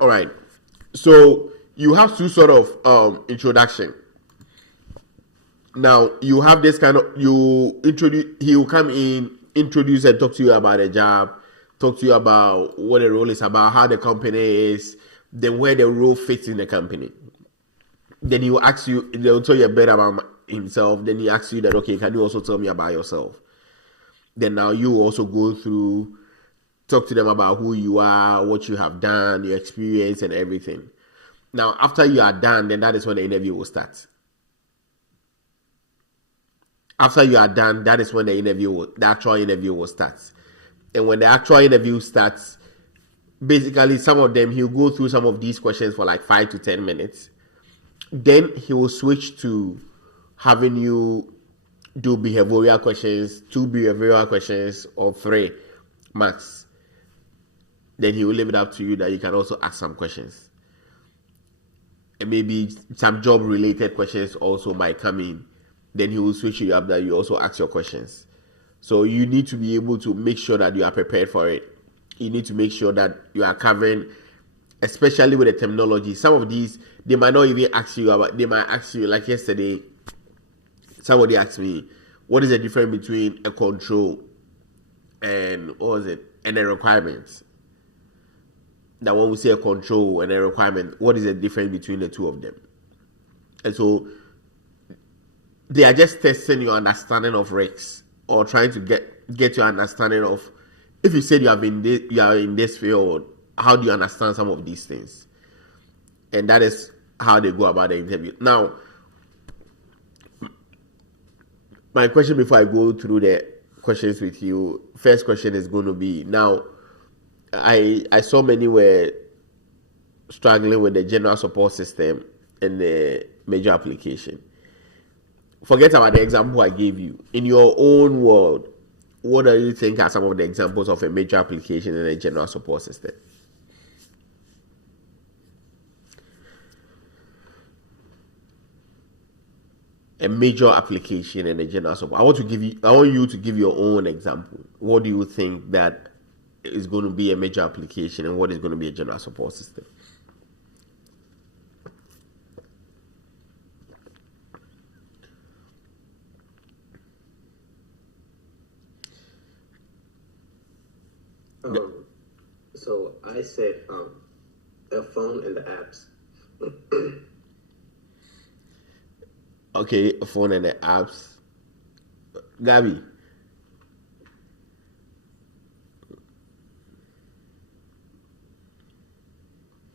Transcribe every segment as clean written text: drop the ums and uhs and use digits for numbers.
All right. So you have two sort of introduction. Now you have this kind of you introduce. He will come in, introduce and talk to you about a job, talk to you about what the role is about, how the company is, then where the role fits in the company. Then he will ask you. They will tell you a bit about himself. Then he asks you that, okay, can you also tell me about yourself? Then now you also go through, talk to them about who you are, what you have done, your experience and everything. Now, after you are done, then that is when the interview will start. After you are done, that is when the actual interview will start. And when the actual interview starts, basically some of them, he'll go through some of these questions for like 5 to 10 minutes. Then he will switch to having you do behavioral questions, 2 behavioral questions or 3 max. Then he will leave it up to you that you can also ask some questions. And maybe some job related questions also might come in. Then he will switch you up that you also ask your questions. So you need to be able to make sure that you are prepared for it. You need to make sure that you are covering, especially with the terminology. Some of these, they might not even ask you about, they might ask you, like yesterday, somebody asked me, what is the difference between a control and, and a requirement? That when we say a control and a requirement, what is the difference between the two of them? And so they are just testing your understanding of risks or trying to get your understanding of, if you said you are in this field, how do you understand some of these things? And that is how they go about the interview. Now, my question before I go through the questions with you, first question is going to be, now, I saw many were struggling with the general support system and the major application. Forget about the example I gave you. In your own world, what do you think are some of the examples of a major application and a general support system? A major application and a general support. I want you to give your own example. What do you think that is going to be a major application and what is going to be a general support system? So I said a phone and the apps. Okay, a phone and the apps. Gabby.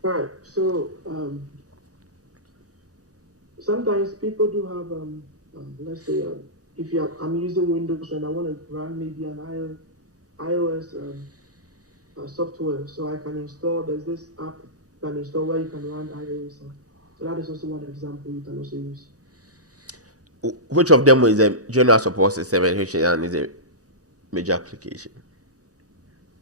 Right. So sometimes people do have let's say if I'm using Windows and I want to run maybe an iOS software, so I can install. There's this app you can install where you can run iOS. So that is also one example you can also use. Which of them is a general support system and which is a major application?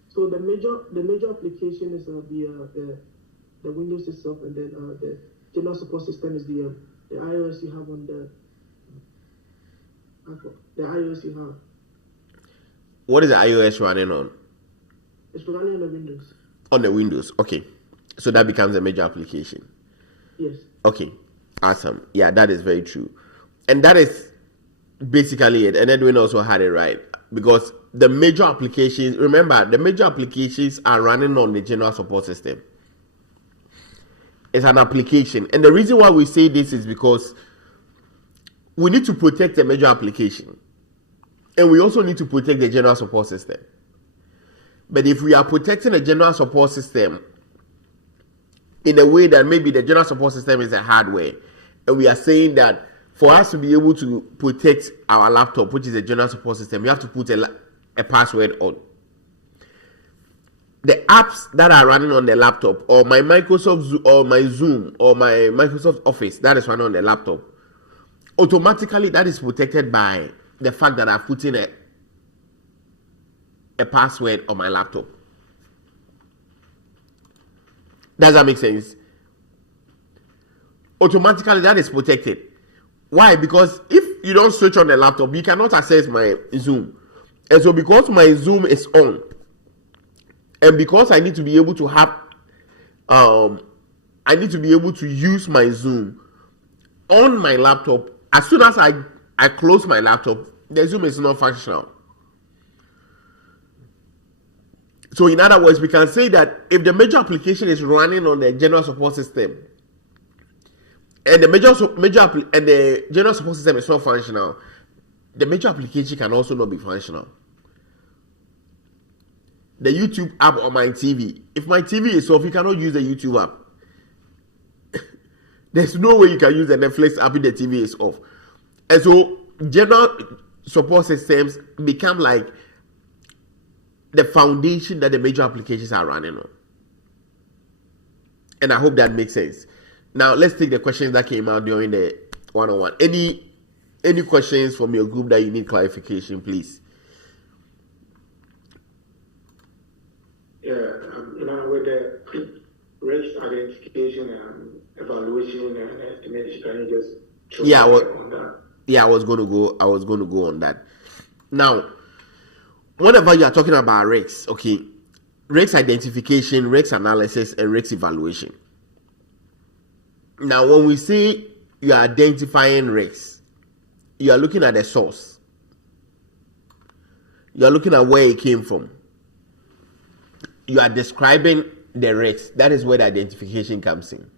So the major application is the Windows itself, and then the general support system is the iOS you have on the iOS you have. What is the iOS running on? It's running on the Windows. On the Windows, okay. So that becomes a major application. Yes. Okay, awesome. Yeah, that is very true. And that is basically it. And Edwin also had it right. Because the major applications, remember, the major applications are running on the general support system. It's an application. And the reason why we say this is because we need to protect the major application. And we also need to protect the general support system. But if we are protecting the general support system in a way that maybe the general support system is a hardware, and we are saying that for us to be able to protect our laptop, which is a general support system, we have to put a password on. The apps that are running on the laptop, or my Microsoft or my Zoom or my Microsoft Office that is running on the laptop, automatically that is protected by the fact that I've put in a password on my laptop. Does that make sense? Automatically that is protected. Why? Because if you don't switch on the laptop, you cannot access my Zoom. And so because my Zoom is on, and because I need to be able to have I need to be able to use my Zoom on my laptop. As soon as I close my laptop, the Zoom is not functional. So in other words, we can say that if the major application is running on the general support system, and the general support system is not functional, the major application can also not be functional. The YouTube app on my TV, if my TV is off, you cannot use the YouTube app. There's no way you can use the Netflix app if the TV is off. And so general support systems become like the foundation that the major applications are running on. And I hope that makes sense. Now let's take the questions that came out during the one-on-one. Any questions from your group that you need clarification, please? Yeah, with the risk identification and evaluation and estimation, can you just on that? Yeah, I was going to go on that. Now, whenever you are talking about risks, okay, risk identification, risk analysis, and risk evaluation. Now, when we say you are identifying risks, you are looking at the source. You are looking at where it came from. You are describing the risk. That is where the identification comes in.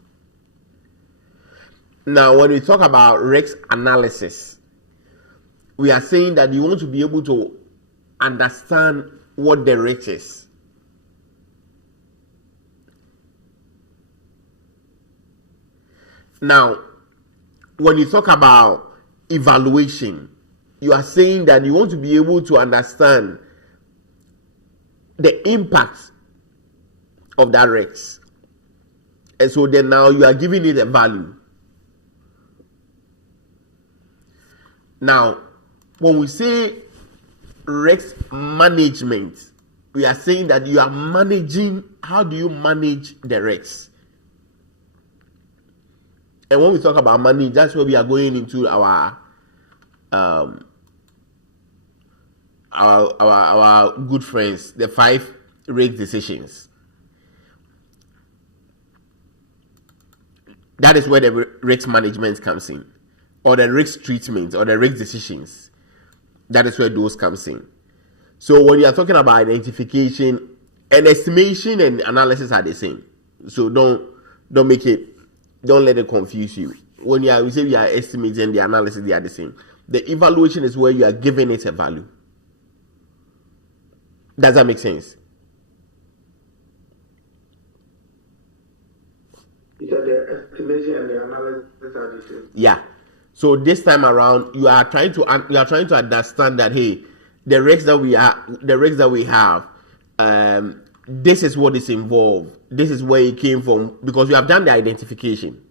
Now, when we talk about risk analysis, we are saying that you want to be able to understand what the risk is. Now, when you talk about evaluation, you are saying that you want to be able to understand the impact of that risk. And so then now you are giving it a value. Now, when we say risk management, we are saying that you are managing. How do you manage the risks? And when we talk about money, that's where we are going into our good friends, the 5 risk decisions. That is where the risk management comes in, or the risk treatment, or the risk decisions. That is where those comes in. So when you are talking about identification, and estimation and analysis are the same. So don't let it confuse you. When we say we are estimating, the analysis, they are the same. The evaluation is where you are giving it a value. Does that make sense? You said the estimation and the analysis are the same. Yeah. So this time around, you are trying to understand that, hey, the risks that we have, this is what is involved. This is where it came from, because you have done the identification.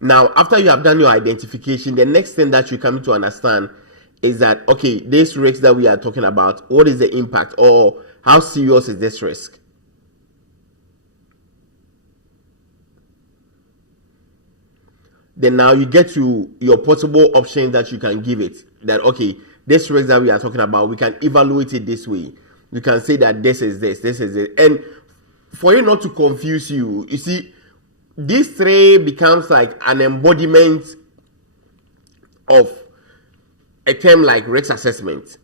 Now, after you have done your identification, the next thing that you come to understand is that, okay, this risk that we are talking about, what is the impact, or how serious is this risk? Then now you get to your possible options that you can give it. That, okay, this risk that we are talking about, we can evaluate it this way. You can say that this is it. And for you not to confuse you, you see, these 3 becomes like an embodiment of a term like risk assessment.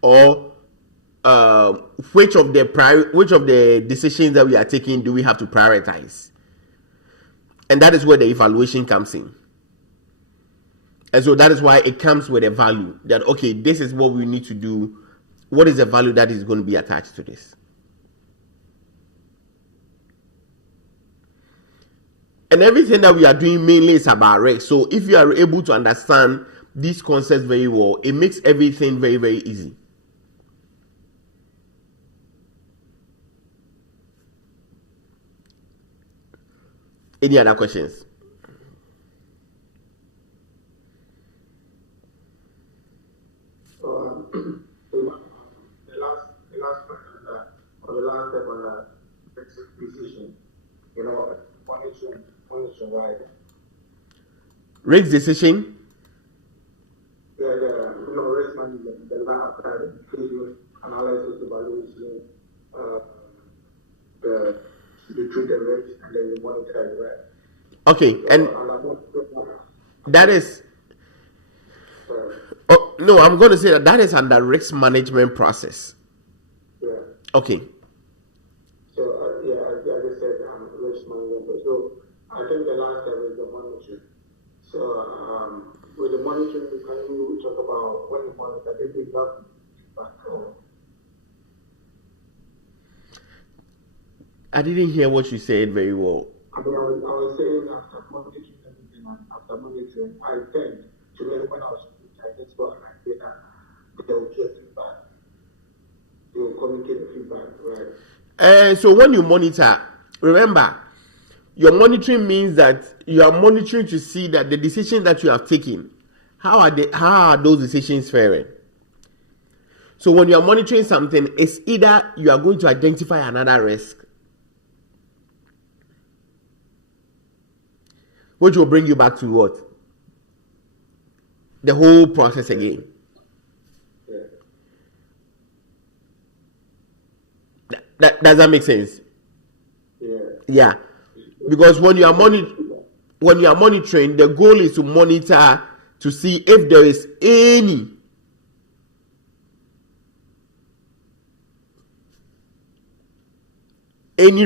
Or which of the decisions that we are taking do we have to prioritize? And that is where the evaluation comes in. And so that is why it comes with a value that, okay, this is what we need to do. What is the value that is going to be attached to this? And everything that we are doing mainly is about risk. So if you are able to understand these concepts very well, it makes everything very, very easy. Any other questions? The last step on that decision, when it's right. Risk decision? you treat the risk and then you monitor it, right? Okay, and that is. Oh, no, I'm going to say that is under risk management process. Yeah. Okay. So yeah, I just said risk management. So I think the last step is the monitoring. So with the monitoring, can you talk about when you monitor if you have feedback or? I didn't hear what you said very well. I was saying after monitoring everything and after monitoring, I tend to when I was I just got an idea that they will get feedback. They will communicate the feedback, right? So when you monitor, remember, your monitoring means that you are monitoring to see that the decisions that you have taken, how are those decisions faring? So when you are monitoring something, it's either you are going to identify another risk, which will bring you back to what? The whole process again. Does that make sense? Yeah. Because when you are monitoring, the goal is to monitor to see if there is any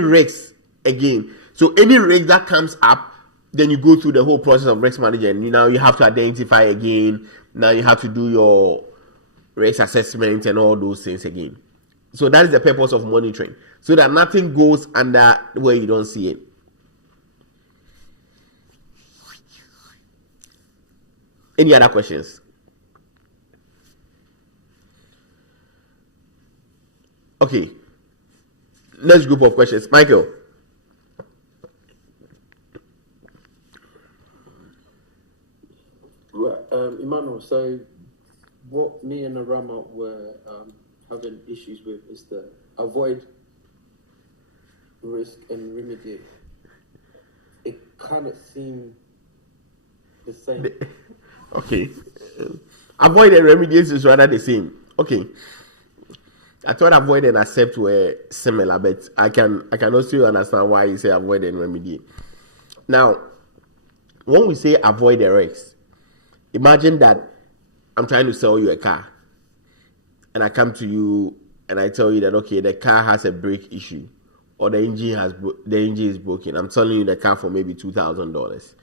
risk again. So any risk that comes up, then you go through the whole process of risk management. Now you have to identify again. Now you have to do your risk assessment and all those things again. So that is the purpose of monitoring, so that nothing goes under where you don't see it. Any other questions? Okay. Next group of questions. Michael. Emmanuel, so what me and Arama were having issues with is the avoid, risk, and remediate. It kind of seemed the same. Okay. Avoid and remediate is rather the same. Okay. I thought avoid and accept were similar, but I can also understand why you say avoid and remediate. Now, when we say avoid the risk, imagine that I'm trying to sell you a car, and I come to you and I tell you that okay, the car has a brake issue, or the engine is broken. I'm selling you the car for maybe $2,000,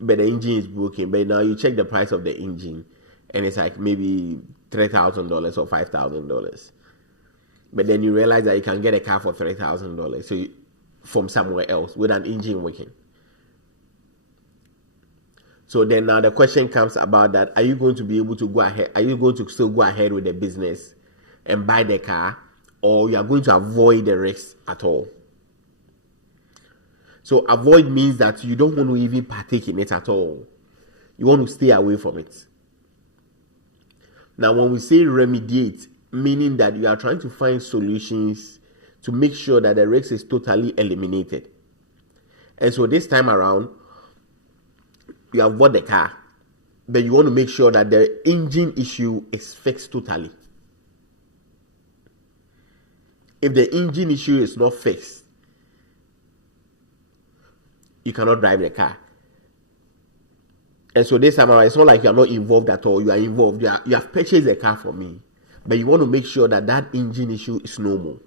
but the engine is broken. But now you check the price of the engine, and it's like maybe $3,000 or $5,000. But then you realize that you can get a car for $3,000 from somewhere else with an engine working. So then now the question comes about that: are you going to be able to go ahead? Are you going to still go ahead with the business and buy the car, or you are going to avoid the risk at all? So avoid means that you don't want to even partake in it at all. You want to stay away from it. Now, when we say remediate, meaning that you are trying to find solutions to make sure that the risk is totally eliminated. And so this time around, you have bought the car, but you want to make sure that the engine issue is fixed totally. If the engine issue is not fixed, you cannot drive the car. And so this time around, it's not like you are not involved at all. You are involved. You have purchased a car from me, but you want to make sure that that engine issue is normal.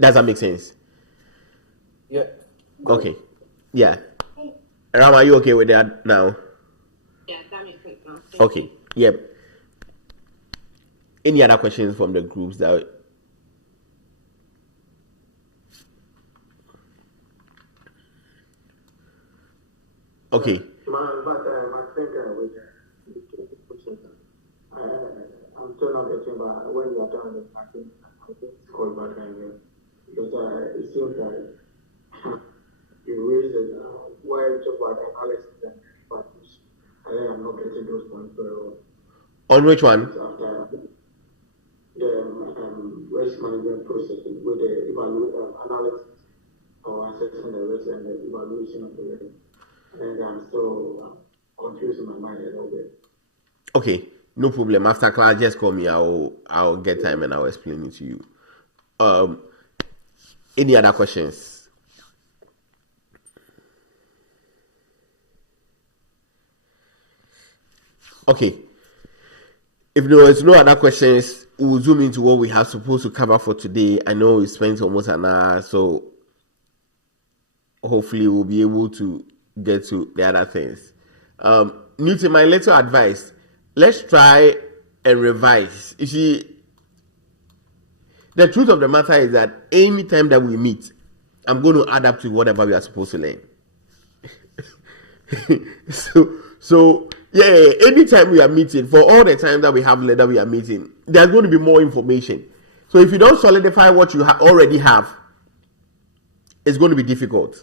Does that make sense? Yeah. Okay. Yeah. Ram, are you okay with that now? Yeah, that makes sense now. Okay. Yep. Any other questions from the groups that? Okay. But I think with I'm still not getting, but when you are done with I think call back and because it seems like you raised it where you talk about analysis and factors. I am not getting those points very well. On which one? After the risk management process with the analysis or assessing the risk and the evaluation of the risk. And I'm still confused in my mind a little bit. Okay. No problem. After class, just call me. I'll get time and I'll explain it to you. Any other questions? Okay. If there is no other questions, we'll zoom into what we have supposed to cover for today. I know we spent almost an hour, so hopefully we'll be able to get to the other things. Newton, my little advice, let's try and revise. You see, the truth of the matter is that any time that we meet, I'm going to add up to whatever we are supposed to learn. so yeah, anytime we are meeting, for all the time that we have that we are meeting, there's going to be more information. So if you don't solidify what you already have, it's going to be difficult.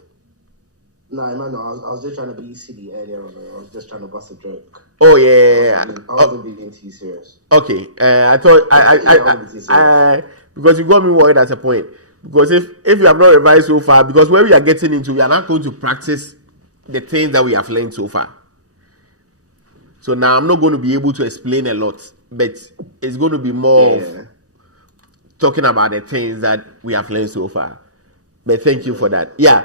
No, Emmanuel, I was just trying to be silly earlier on. I was just trying to bust a joke. Oh yeah. I wasn't being too serious. Okay, I thought I because you got me worried at a point. Because if you have not revised so far, because where we are getting into, we are not going to practice the things that we have learned so far. So now I'm not going to be able to explain a lot, but it's going to be more of talking about the things that we have learned so far. But thank you for that. Yeah.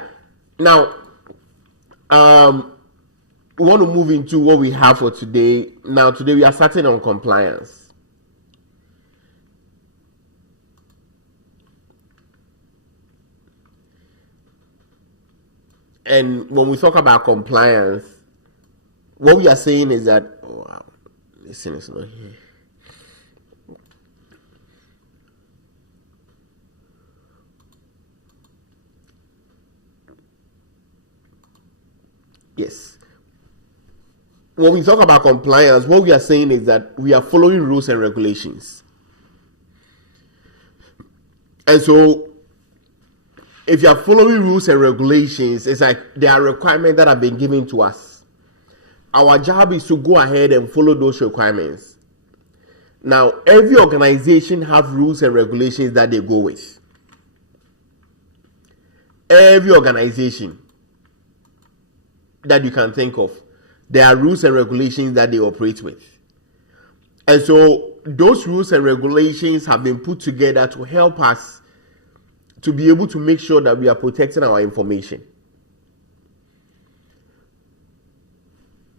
Now, we want to move into what we have for today. Now, today we are starting on compliance. And when we talk about compliance, what we are saying is that, oh, wow, this thing is not here. Yes. When we talk about compliance, what we are saying is that we are following rules and regulations. And so, if you are following rules and regulations, it's like there are requirements that have been given to us. Our job is to go ahead and follow those requirements. Now, every organization have rules and regulations that they go with. Every organization that you can think of, there are rules and regulations that they operate with. And so those rules and regulations have been put together to help us to be able to make sure that we are protecting our information.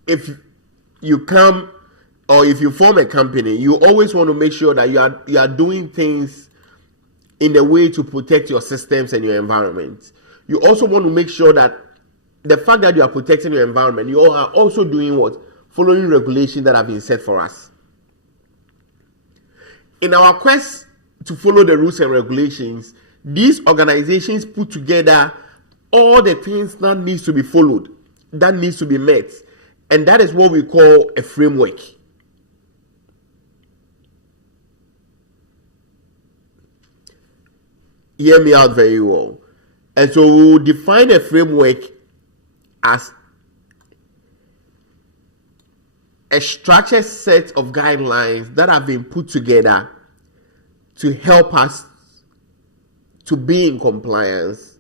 If you come or if you form a company, you always want to make sure that you are doing things in a way to protect your systems and your environment. You also want to make sure that the fact that you are protecting your environment, you are also doing what? Following regulations that have been set for us. In our quest to follow the rules and regulations, these organizations put together all the things that needs to be followed, that needs to be met. And that is what we call a framework. Hear me out very well. And so we will define a framework as a structured set of guidelines that have been put together to help us to be in compliance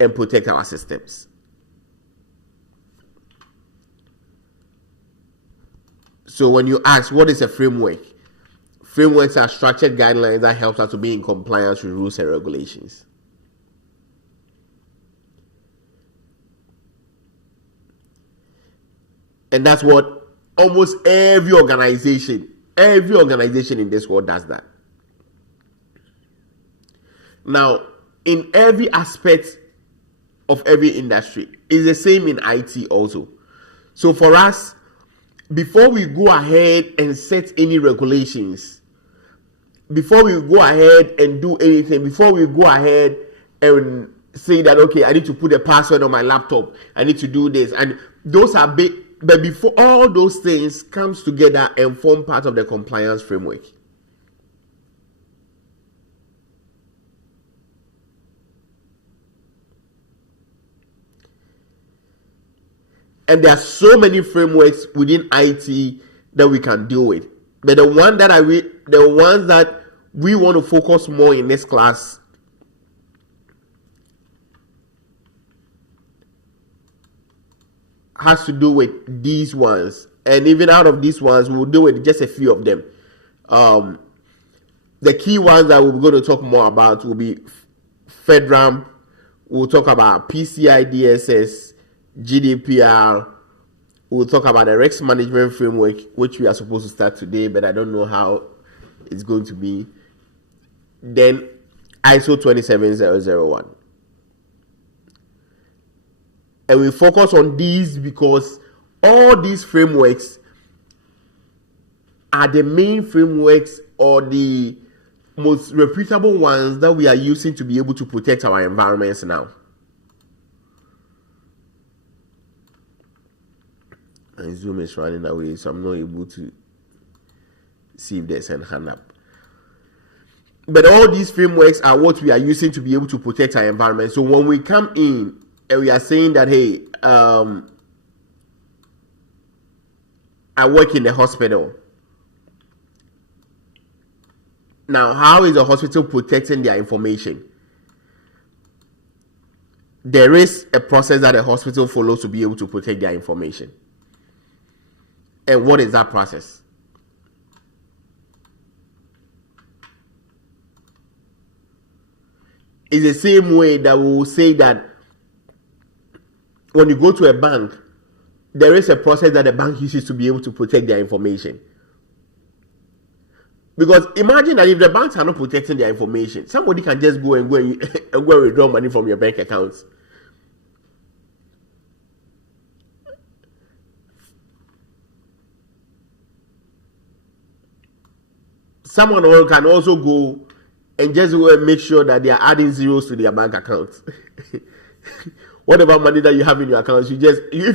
and protect our systems. So when you ask what is a framework, frameworks are structured guidelines that help us to be in compliance with rules and regulations. And that's what almost every organization in this world does that. Now, in every aspect of every industry, it's the same in IT also. So for us, before we go ahead and set any regulations, before we go ahead and do anything, before we go ahead and say that, okay, I need to put a password on my laptop, I need to do this, and those are big. But before all those things comes together and form part of the compliance framework. And there are so many frameworks within IT that we can deal with. But the ones that we want to focus more in this class has to do with these ones. And even out of these ones, we'll deal with just a few of them. The key ones that we're going to talk more about will be FedRAMP. We'll talk about PCI DSS, GDPR. We'll talk about the risk management framework, which we are supposed to start today, but I don't know how it's going to be. Then ISO 27001. And we focus on these because all these frameworks are the main frameworks or the most reputable ones that we are using to be able to protect our environments now. And Zoom is running away, so I'm not able to see if there's a hand up. But all these frameworks are what we are using to be able to protect our environment. So when we come in and we are saying that, hey, I work in the hospital. Now, how is the hospital protecting their information? There is a process that a hospital follows to be able to protect their information. And what is that process? It's the same way that we will say that when you go to a bank, there is a process that the bank uses to be able to protect their information. Because imagine that if the banks are not protecting their information, somebody can just go and withdraw money from your bank accounts. Someone can also go and just go and make sure that they are adding zeros to their bank accounts. Whatever money that you have in your accounts, if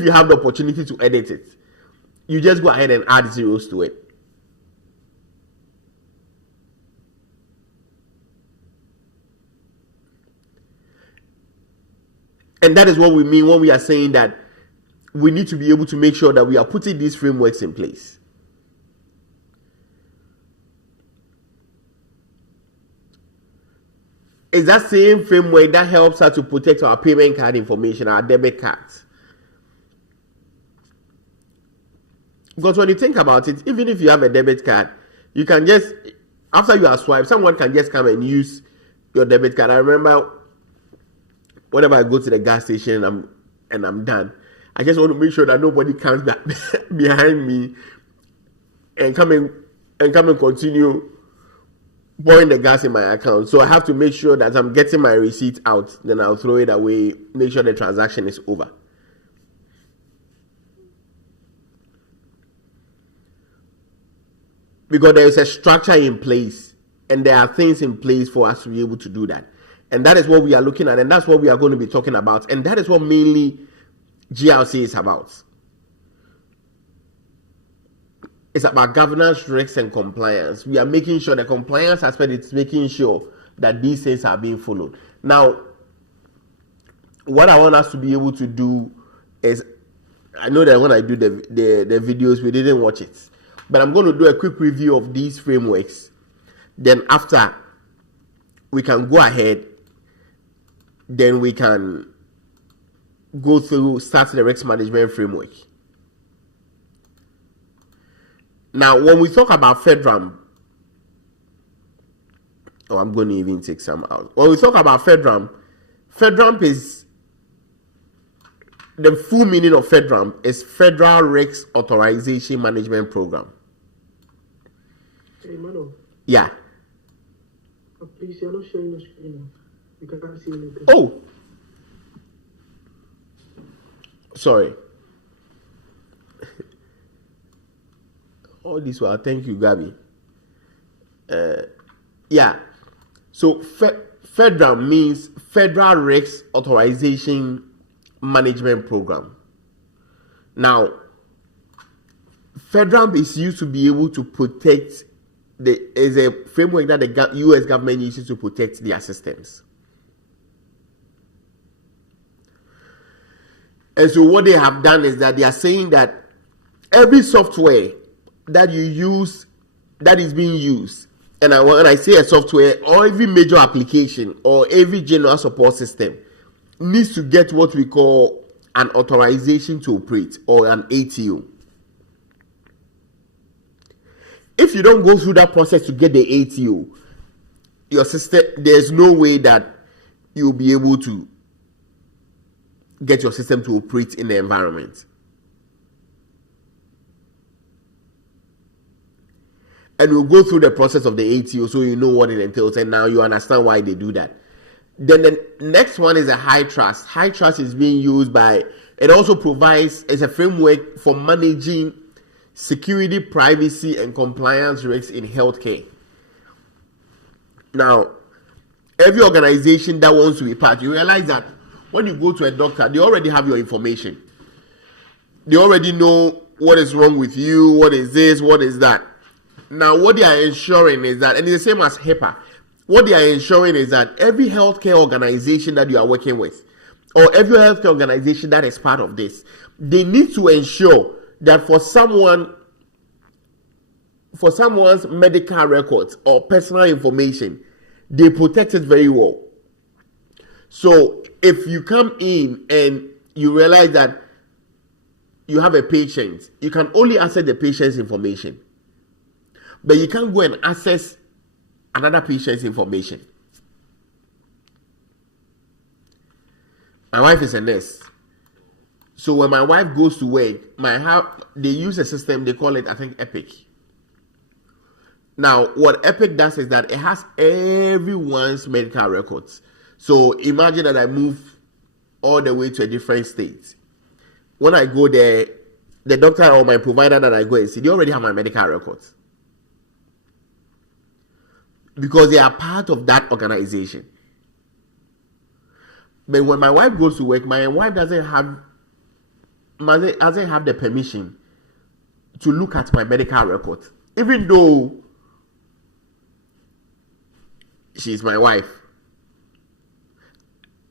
you have the opportunity to edit it, you just go ahead and add zeros to it. And that is what we mean when we are saying that we need to be able to make sure that we are putting these frameworks in place. It's that same framework that helps us to protect our payment card information, our debit cards. Because when you think about it, even if you have a debit card, you can just, after you are swiped, someone can just come and use your debit card. I remember whenever I go to the gas station and I'm done, I just want to make sure that nobody comes back behind me and come and continue pouring the gas in my account. So I have to make sure that I'm getting my receipt out, then I'll throw it away, make sure the transaction is over. Because there is a structure in place and there are things in place for us to be able to do that. And that is what we are looking at, and that's what we are going to be talking about. And that is what mainly GRC is about. It's about governance, risks, and compliance. We are making sure the compliance aspect is making sure that these things are being followed. Now, what I want us to be able to do is, I know that when I do the videos, we didn't watch it, but I'm going to do a quick review of these frameworks. Then after, we can go ahead, then we can go through, start the risk management framework. Now, when we talk about FedRAMP, I'm going to even take some out. When we talk about FedRAMP, FedRAMP is, the full meaning of FedRAMP is Federal Risk Authorization Management Program. Hey, Mano. Yeah. Please, you're not showing the screen. You can't see anything. Oh. Sorry. All this while, thank you, Gabby. Yeah. So FedRAMP means Federal Risk Authorization Management Program. Now, FedRAMP is used to be able to protect is a framework that the US government uses to protect their systems. And so what they have done is that they are saying that every software that you use, that is being used, and when I say a software, or every major application or every general support system needs to get what we call an authorization to operate, or an ATO. if you don't go through that process to get the ATO, your system, there's no way that you'll be able to get your system to operate in the environment. And we'll go through the process of the ATO so you know what it entails, and now you understand why they do that. Then the next one is a high trust. High trust is being used by, it also provides as a framework for managing security, privacy, and compliance risks in healthcare. Now, every organization that wants to be part, you realize that when you go to a doctor, they already have your information. They already know what is wrong with you, what is this, what is that. Now, what they are ensuring is that, and it's the same as HIPAA, what they are ensuring is that every healthcare organization that you are working with, or every healthcare organization that is part of this, they need to ensure that for someone's medical records or personal information, they protect it very well. So if you come in and you realize that you have a patient, you can only access the patient's information, but you can't go and access another patient's information. My wife is a nurse. So when my wife goes to work, they use a system, they call it, I think, Epic. Now, what Epic does is that it has everyone's medical records. So imagine that I move all the way to a different state. When I go there, the doctor or my provider that I go and see, they already have my medical records, because they are part of that organization. But when my wife goes to work, my wife doesn't have the permission to look at my medical records, even though she's my wife.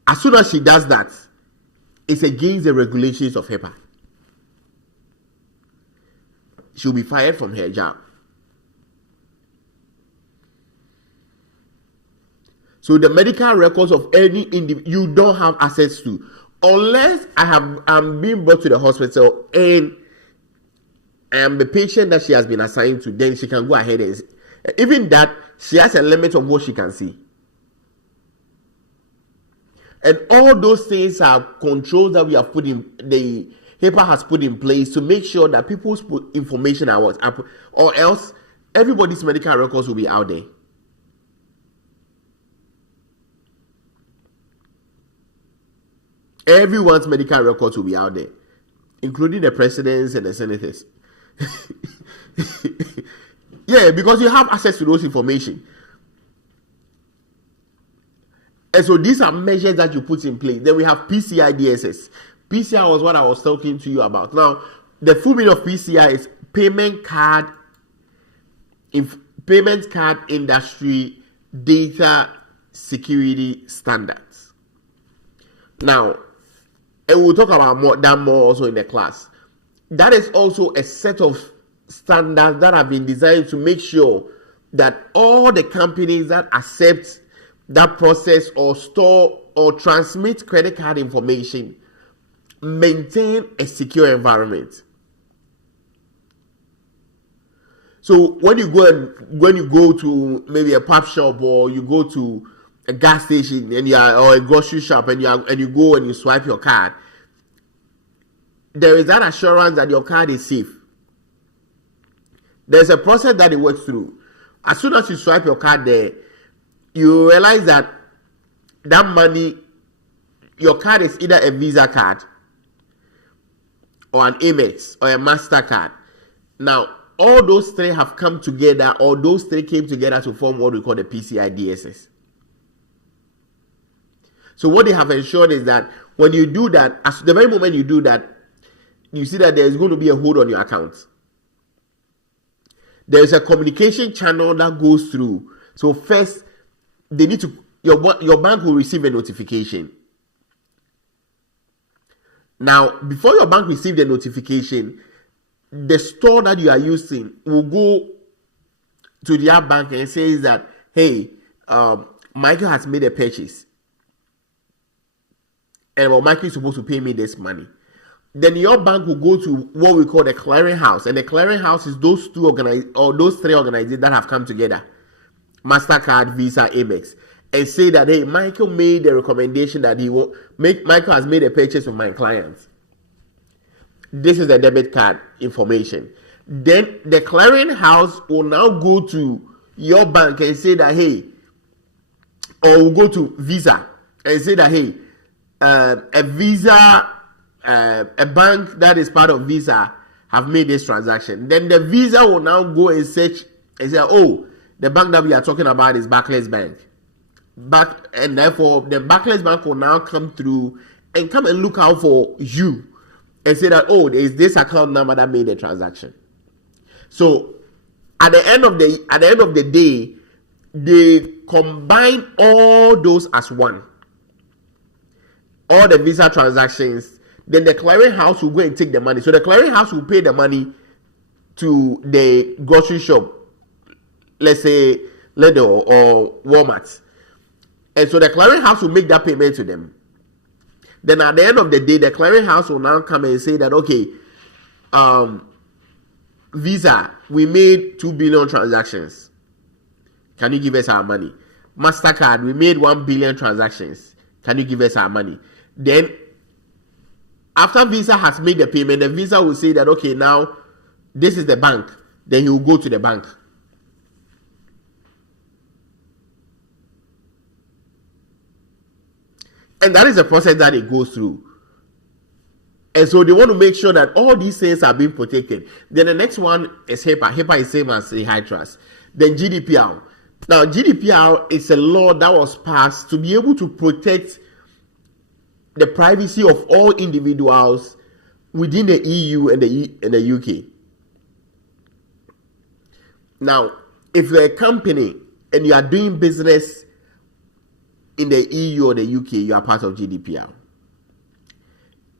As soon as she does that, it's against the regulations of HIPAA. She'll be fired from her job. So the medical records of any individual you don't have access to, unless I'm being brought to the hospital and I am the patient that she has been assigned to. Then she can go ahead and, even that, she has a limit of what she can see. And all those things are controls that we have put in, the HIPAA has put in place to make sure that people's information are what, or else everybody's medical records will be out there. Everyone's medical records will be out there, including the presidents and the senators. Yeah, because you have access to those information. And so these are measures that you put in place. Then we have PCI DSS. PCI was what I was talking to you about. Now, the full meaning of PCI is Payment Card Industry Data Security Standards. Now, and we'll talk about that more also in the class. That is also a set of standards that have been designed to make sure that all the companies that accept that process or store or transmit credit card information maintain a secure environment. So when you go to maybe a pub shop, or you go to a gas station and or a grocery shop and you go and you swipe your card, there is that assurance that your card is safe. There's a process that it works through. As soon as you swipe your card there, you realize that money, your card is either a Visa card or an Amex or a MasterCard. Now, all those three have come together, or those three came together to form what we call the PCI DSS. So what they have ensured is that when you do that, at the very moment you do that, you see that there is going to be a hold on your account. There is a communication channel that goes through. So first, they need to, your bank will receive a notification. Now, before your bank receives the notification, the store that you are using will go to their bank and says that, hey, Michael has made a purchase, and Michael is supposed to pay me this money. then your bank will go to what we call the clearing house, and the clearing house is those those three organizations that have come together, MasterCard, Visa, Amex, and say that, hey, Michael made the recommendation that Michael has made a purchase with my client. This is the debit card information. Then the clearing house will now go to your bank and say that, hey, or will go to Visa and say that, hey, a Visa, a bank that is part of Visa have made this transaction. Then the Visa will now go and search and say, oh, the bank that we are talking about is Barclays Bank. And therefore, the Barclays Bank will now come through and come and look out for you and say that, oh, there is this account number that made the transaction. So at the end of the day, they combine all those as one. All the Visa transactions, then the clearing house will go and take the money. So the clearing house will pay the money to the grocery shop, let's say Lidl or Walmart. And so the clearing house will make that payment to them. Then at the end of the day, the clearing house will now come and say that, okay, Visa, we made 2 billion transactions. Can you give us our money? MasterCard, we made 1 billion transactions. Can you give us our money? Then, after Visa has made the payment, the Visa will say that, okay, now this is the bank. Then he will go to the bank. And that is the process that it goes through. And so they want to make sure that all these things are being protected. Then the next one is HIPAA. HIPAA is same as the high trust. Then GDPR. Now, GDPR is a law that was passed to be able to protect the privacy of all individuals within the EU and the UK. Now, if you're a company and you are doing business in the EU or the UK, you are part of GDPR.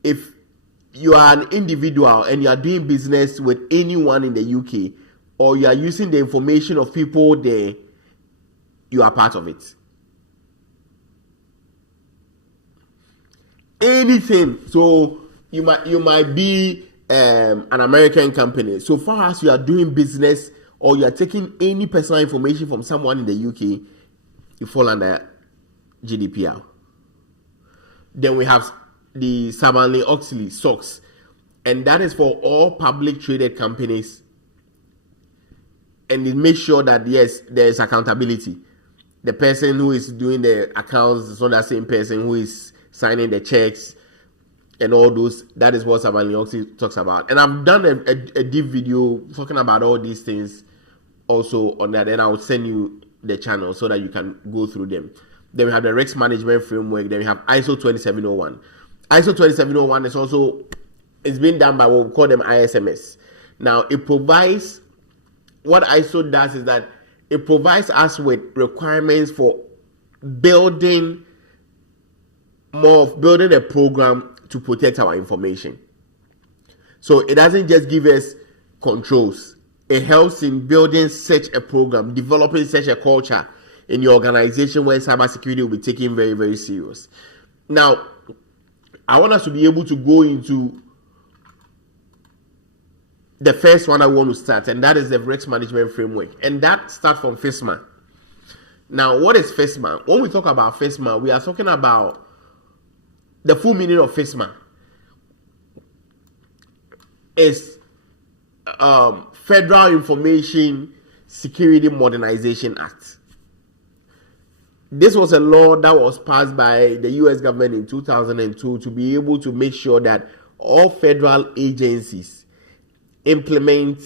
If you are an individual and you are doing business with anyone in the UK, or you are using the information of people there, you are part of it. Anything. So you might be an American company. So far as you are doing business or you are taking any personal information from someone in the UK, you fall under GDPR. Then we have the Sarbanes-Oxley SOX, and that is for all public traded companies, and it makes sure that yes, there is accountability. The person who is doing the accounts is not the same person who is signing the checks and all those. That is what Sarbanes-Oxley talks about. And I've done a deep video talking about all these things also on that, and I'll send you the channel so that you can go through them. Then we have the risk management framework. Then we have ISO 27001. ISO 27001 is also, it's been done by what we call them ISMS. Now, it provides, what ISO does is that it provides us with requirements for building a program to protect our information. So it doesn't just give us controls. It helps in building such a program, developing such a culture in your organization where cybersecurity will be taken very, very serious. Now, I want us to be able to go into the first one I want to start, and that is the risk management framework. And that starts from FISMA. Now, what is FISMA? When we talk about FISMA, we are talking about the full meaning of FISMA. It's Federal Information Security Modernization Act. This was a law that was passed by the US government in 2002 to be able to make sure that all federal agencies implement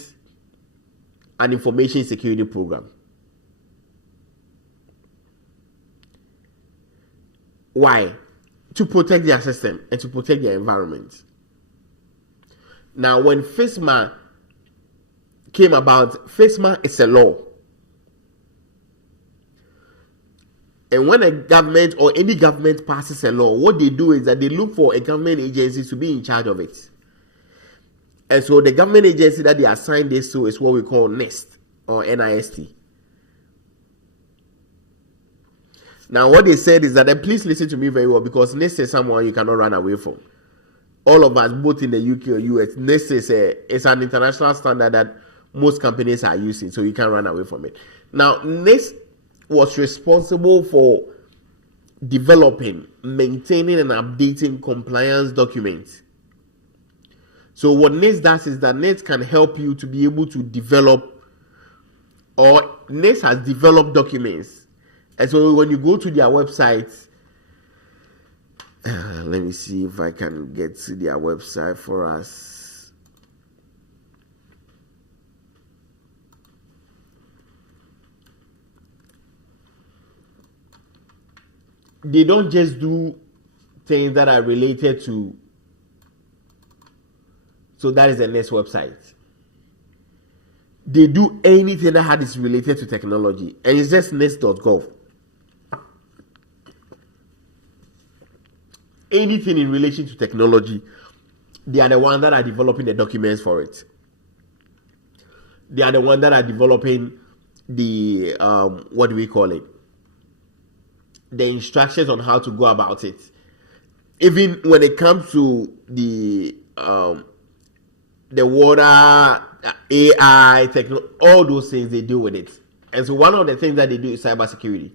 an information security program. Why? To protect their system and to protect their environment. Now, when FISMA came about, FISMA is a law. And when a government or any government passes a law, what they do is that they look for a government agency to be in charge of it. And so the government agency that they assign this to is what we call NIST or NIST. Now, what they said is that, and please listen to me very well, because NIST is someone you cannot run away from. all of us, both in the UK or US, NIST is an international standard that most companies are using, so you can't run away from it. Now, NIST was responsible for developing, maintaining, and updating compliance documents. So what NIST does is that NIST can help you to be able to develop, or NIST has developed documents. And so when you go to their website, let me see if I can get to their website for us. They don't just do things that are related to. So that is the next website. They do anything that is related to technology, and it's just nist.gov. Anything in relation to technology, they are the ones that are developing the documents for it. They are the ones that are developing the what do we call it? The instructions on how to go about it. Even when it comes to the water, AI, technology, all those things, they deal with it. And so one of the things that they do is cybersecurity.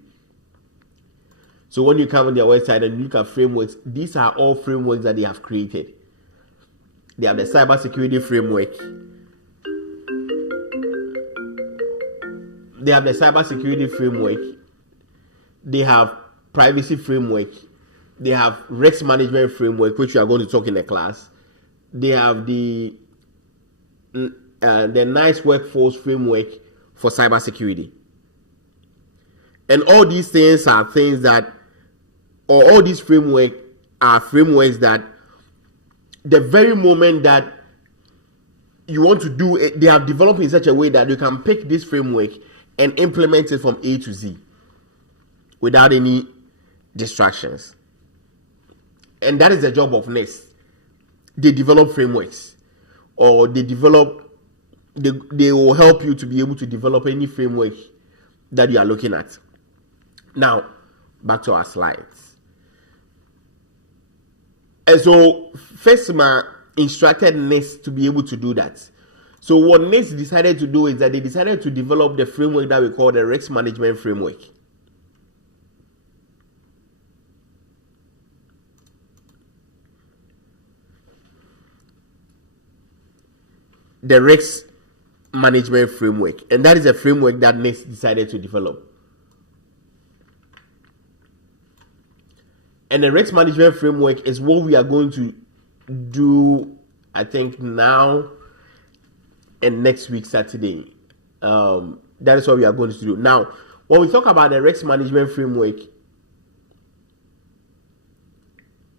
So when you come on their website and look at frameworks, these are all frameworks that they have created. They have the cybersecurity framework. They have the cybersecurity framework. They have privacy framework. They have risk management framework, which we are going to talk in the class. They have the nice workforce framework for cybersecurity. And all these things are things that, or all these frameworks are frameworks that the very moment that you want to do it, they have developed in such a way that you can pick this framework and implement it from A to Z without any distractions. And that is the job of NIST. They develop frameworks, or they will help you to be able to develop any framework that you are looking at. Now, back to our slides. And so, FESMA instructed NIST to be able to do that. So what NIST decided to do is that they decided to develop the framework that we call the risk management framework. The risk management framework, and that is a framework that NIST decided to develop. And the risk management framework is what we are going to do, I think, now and next week, Saturday. That is what we are going to do. Now, when we talk about the risk management framework,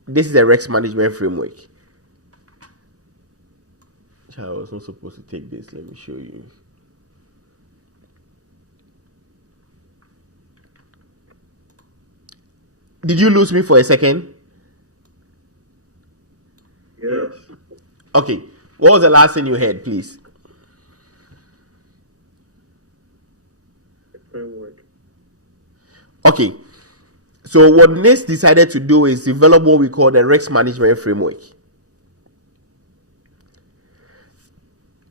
this is the risk management framework. I was not supposed to take this. Let me show you. Did you lose me for a second? Yes. Okay. What was the last thing you heard, please? Framework. Okay. So what NIST decided to do is develop what we call the risk management framework.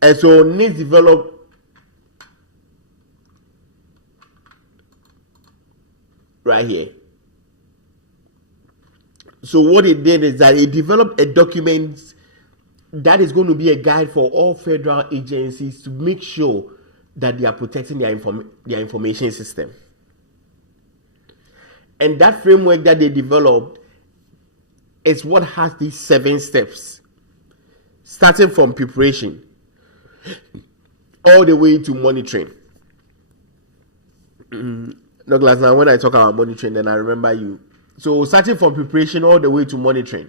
And so NIST developed right here. So what it did is that it developed a document that is going to be a guide for all federal agencies to make sure that they are protecting their information system. And that framework that they developed is what has these 7 steps, starting from preparation all the way to monitoring. Douglas, now when I talk about monitoring, then I remember you. So starting from preparation all the way to monitoring.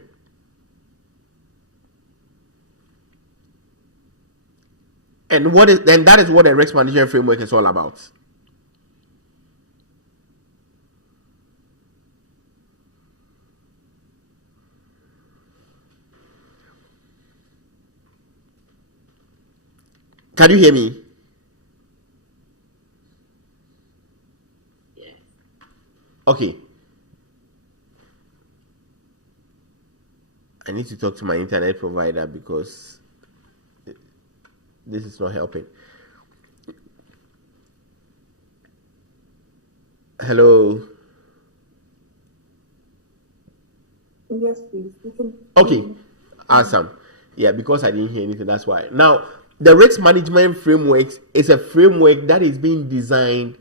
And that is what the risk management framework is all about. Can you hear me? Yes. Okay. I need to talk to my internet provider because this is not helping. Hello. Yes, please. You can. Okay, awesome. Yeah, because I didn't hear anything, that's why. Now, the risk management framework is a framework that is being designed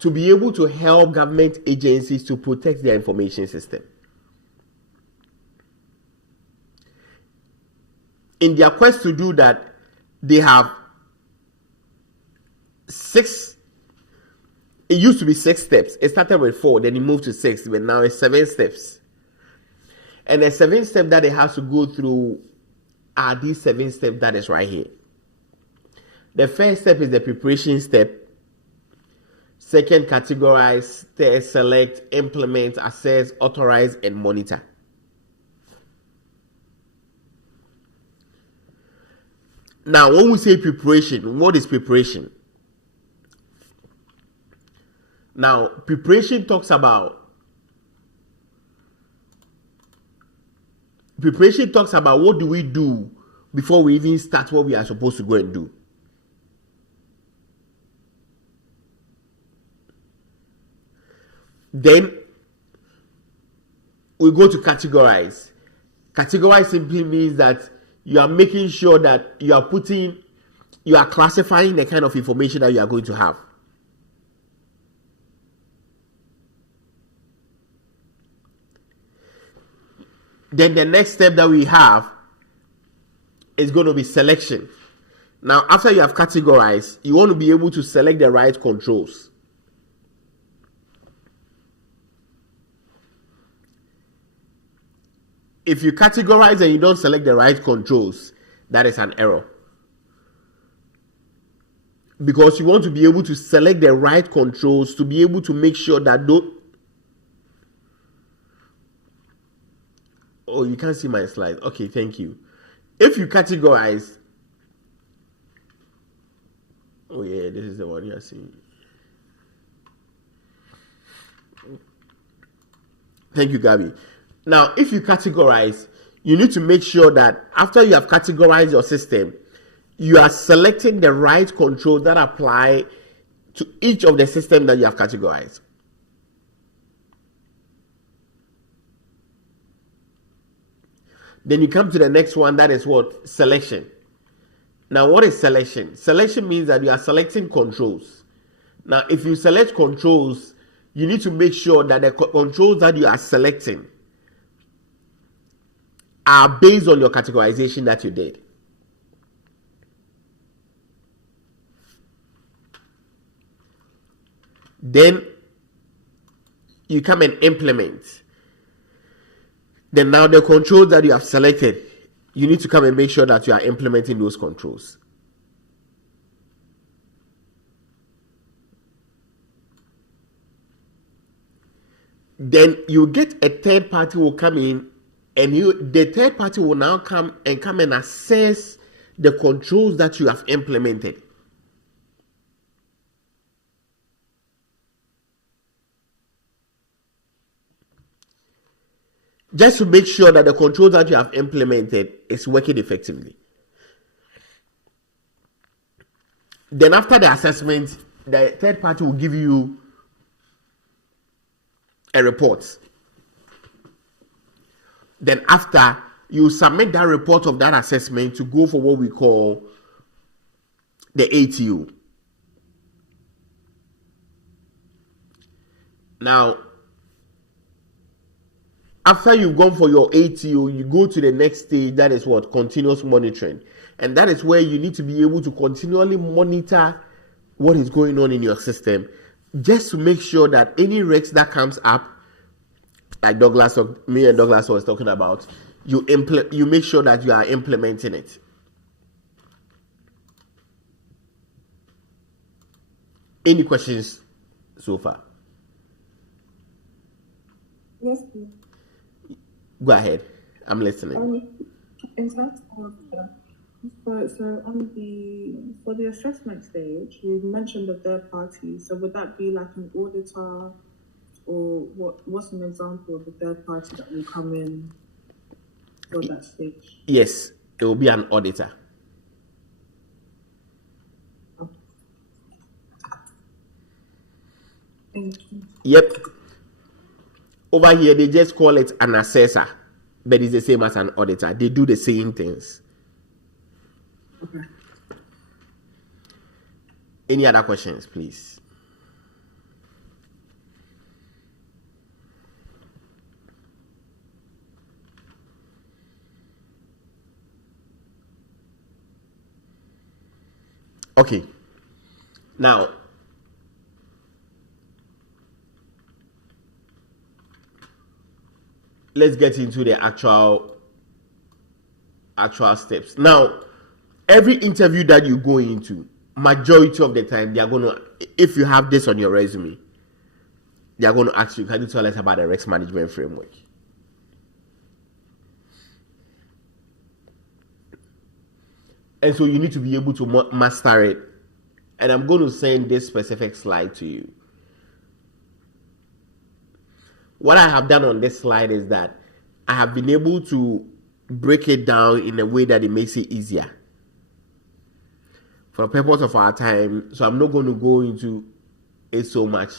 to be able to help government agencies to protect their information system. In their quest to do that, they have 6. It used to be 6 steps. It started with 4, then it moved to 6, but now it's 7 steps. And the 7 steps that they have to go through are these 7 steps that is right here. The first step is the preparation step. Second, categorize, test, select, implement, assess, authorize, and monitor. Now, when we say preparation, what is preparation? Now, preparation talks about what do we do before we even start what we are supposed to go and do. Then we go to categorize. Categorize simply means that you are making sure that you are classifying the kind of information that you are going to have. Then the next step that we have is going to be selection. Now, after you have categorized, you want to be able to select the right controls. If you categorize and you don't select the right controls, that is an error. Because you want to be able to select the right controls to be able to make sure that Oh, you can't see my slide. Okay, thank you. If you categorize, oh yeah, this is the one you're seeing. Thank you, Gabby. Now, if you categorize, you need to make sure that after you have categorized your system, you are selecting the right controls that apply to each of the systems that you have categorized. Then you come to the next one, that is what? Selection. Now, what is selection? Selection means that you are selecting controls. Now, if you select controls, you need to make sure that the controls that you are selecting are based on your categorization that you did. Then you come and implement. Then now the controls that you have selected, you need to come and make sure that you are implementing those controls. Then you get a third party will come in, and the third party will now come and assess the controls that you have implemented. Just to make sure that the controls that you have implemented is working effectively. Then after the assessment, the third party will give you a report. Then after, you submit that report of that assessment to go for what we call the ATO. Now, after you've gone for your ATO, you go to the next stage, that is what? Continuous monitoring. And that is where you need to be able to continually monitor what is going on in your system, just to make sure that any risks that comes up, like me and Douglas was talking about, you make sure that you are implementing it. Any questions so far? Yes, please. Go ahead. I'm listening. In terms of for the assessment stage, you mentioned the third party. So would that be like an auditor, or what's an example of the third party that will come in for that stage? Yes, it will be an auditor. Okay. Thank you. Yep. Over here, they just call it an assessor, but it's the same as an auditor. They do the same things. Okay. Any other questions, please? Okay. Now, let's get into the actual steps. Now, every interview that you go into, majority of the time, they are going to, if you have this on your resume, they are going to ask you, can you tell us about the risk management framework? And so you need to be able to master it. And I'm going to send this specific slide to you. What I have done on this slide is that I have been able to break it down in a way that it makes it easier for the purpose of our time. So I'm not going to go into it so much,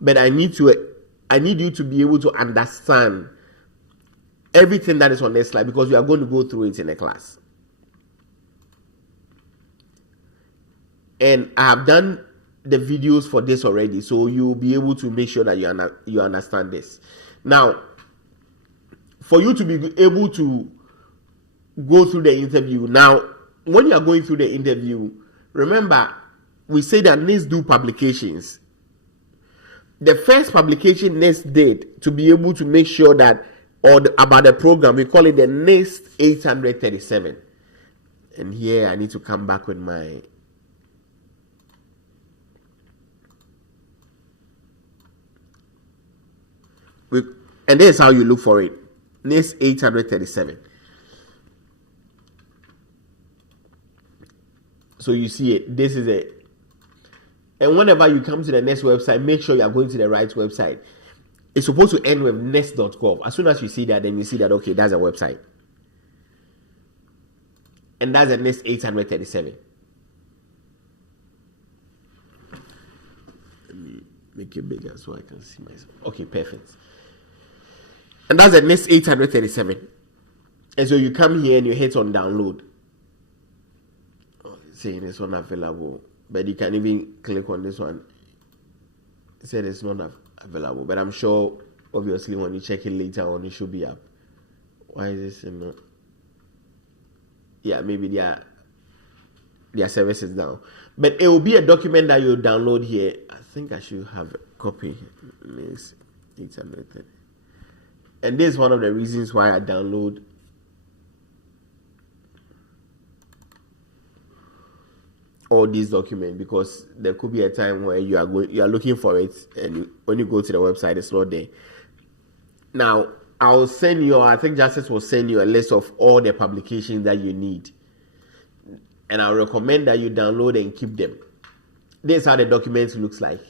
but I need you to be able to understand everything that is on this slide, because we are going to go through it in a class. And I have done the videos for this already, so you'll be able to make sure that you understand this. Now, for you to be able to go through the interview, now, when you are going through the interview, remember, we say that NIST do publications. The first publication NIST did to be able to make sure that, about the program, we call it the NIST 837. And here I need to come back with my... And this is how you look for it. NIST 837. So you see it. This is it. And whenever you come to the NIST website, make sure you are going to the right website. It's supposed to end with nist.gov. As soon as you see that, then you see that, okay, that's a website. And that's a NIST 837. Let me make it bigger so I can see myself. Okay, perfect. And that's a NIST 837. And so you come here and you hit on download. Oh, it's saying it's not available. But you can even click on this one. It said it's not available. But I'm sure, obviously, when you check it later on, it should be up. Why is this not? Yeah, maybe their service is down. But it will be a document that you download here. I think I should have a copy. NIST 830. And this is one of the reasons why I download all these documents, because there could be a time where you are looking for it, and when you go to the website, it's not there. Now, I'll send you, I think Justice will send you a list of all the publications that you need, and I recommend that you download and keep them. This is how the document looks like.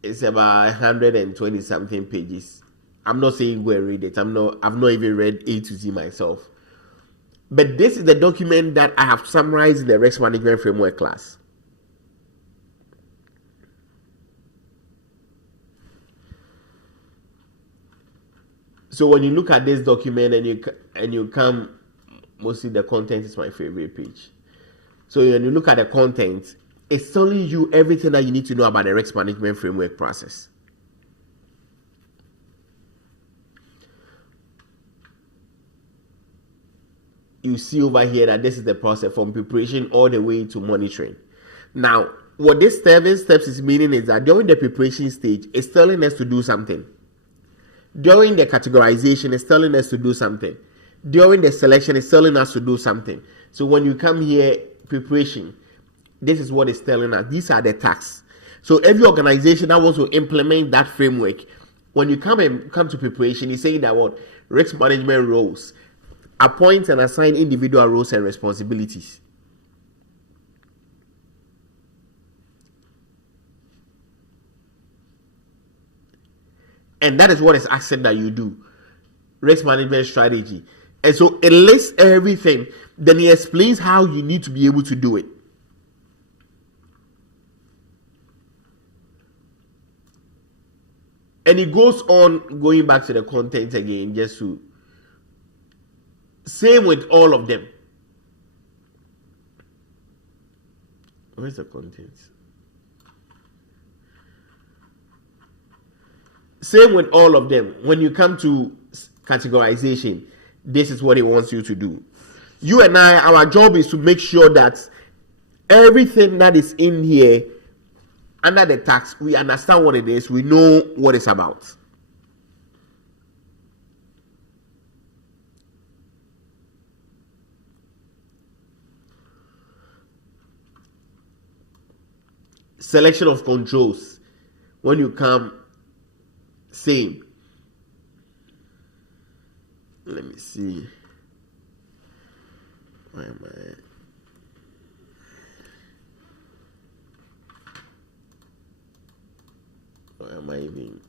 It's about 120 something pages. I'm not saying go and read it. I've not even read A to Z myself. But this is the document that I have summarized in the risk management framework class. So when you look at this document and you come, mostly the content is my favorite page. So when you look at the content, it's telling you everything that you need to know about the risk management framework process. You see over here that this is the process from preparation all the way to monitoring. Now, what this 7 steps is meaning is that during the preparation stage, it's telling us to do something. During the categorization, it's telling us to do something. During the selection, it's telling us to do something. So when you come here, preparation, this is what it's telling us. These are the tasks. So every organization that wants to implement that framework, when you come to preparation, it's saying that what risk management roles, appoint and assign individual roles and responsibilities. And that is what is asked that you do. Risk management strategy. And so it lists everything. Then he explains how you need to be able to do it. And he goes on going back to the content again, just to same with all of them. Where's the content? Same with all of them. When you come to categorization, this is what he wants you to do. You and I, our job is to make sure that everything that is in here under the tax, we understand what it is, we know what it's about. Selection of controls. When you come, same. Let me see. Where am I? Where am I even?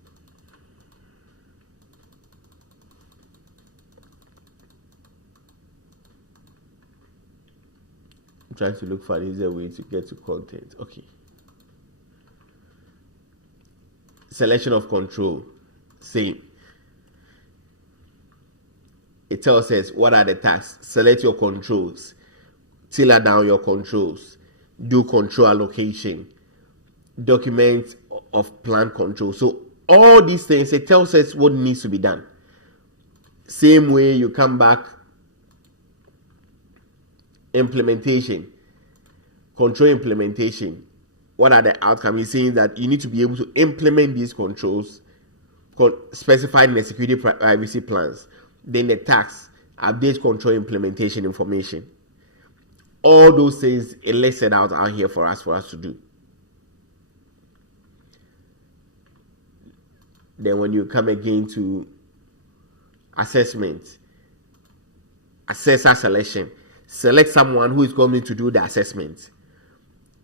I'm trying to look for an easier way to get to content. Okay. Selection of control. Same. It tells us what are the tasks. Select your controls. Tailor down your controls. Do control allocation. Document of plan control. So all these things, it tells us what needs to be done. Same way you come back. Implementation. Control implementation. What are the outcomes? He's saying that you need to be able to implement these controls specified in the security privacy plans. Then the tax, update control implementation information. All those things, it lists it out here for us to do. Then when you come again to assessment, assessor selection, select someone who is going to do the assessment.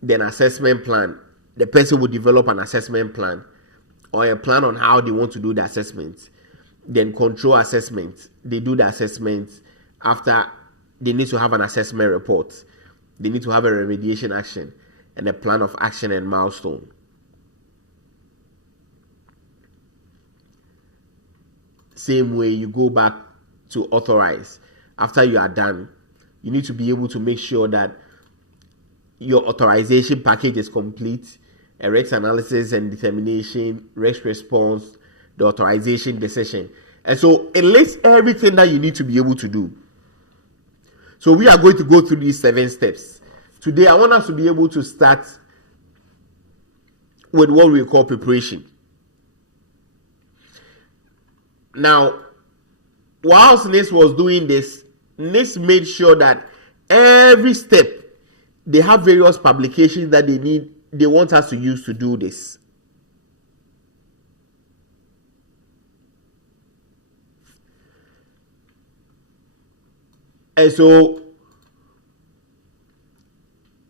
Then assessment plan, the person will develop an assessment plan or a plan on how they want to do the assessment. Then control assessment, they do the assessment. After, they need to have an assessment report. They need to have a remediation action and a plan of action and milestone. Same way you go back to authorize. After you are done, you need to be able to make sure that your authorization package is complete, a risk analysis and determination, risk response, the authorization decision. And so it lists everything that you need to be able to do. So we are going to go through these 7 steps. Today, I want us to be able to start with what we call preparation. Now, whilst NIST was doing this, NIST made sure that every step, they have various publications that they want us to use to do this. And so,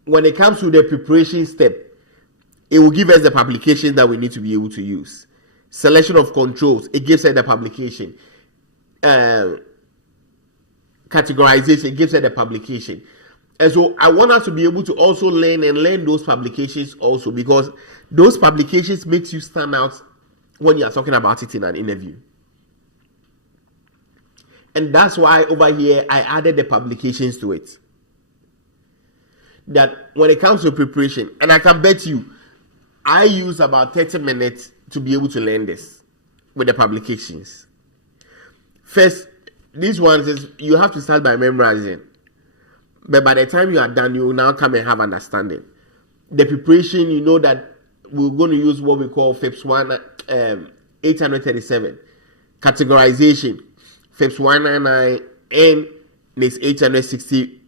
when it comes to the preparation step, it will give us the publication that we need to be able to use. Selection of controls, it gives us the publication. Categorization, it gives us the publication. And so I want us to be able to also learn those publications also, because those publications makes you stand out when you are talking about it in an interview. And that's why over here I added the publications to it. That when it comes to preparation, and I can bet you, I use about 30 minutes to be able to learn this with the publications. First, these ones is you have to start by memorizing. But by the time you are done, you will now come and have understanding. The preparation, you know that we're going to use what we call FIPS 837. Categorization, FIPS 199, and NIST 860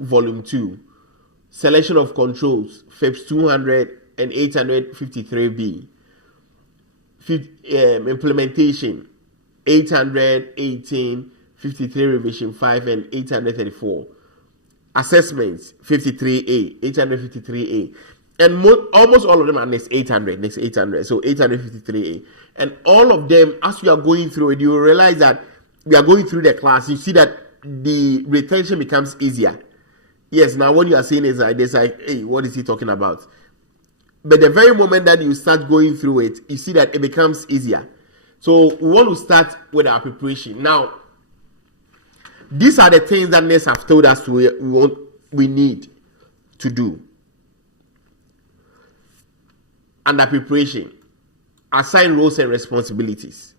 Volume 2. Selection of controls, FIPS 200 and 853B. Implementation, 818, 53 Revision 5, and 834. Assessments, 53A, 853A. And almost all of them are next 800. So 853A. And all of them, as you are going through it, you will realize that we are going through the class. You see that the retention becomes easier. Yes, now when you are saying it, it's like, hey, what is he talking about? But the very moment that you start going through it, you see that it becomes easier. So we want to start with our preparation. Now, these are the things that NES have told us we need to do. Under preparation, assign roles and responsibilities.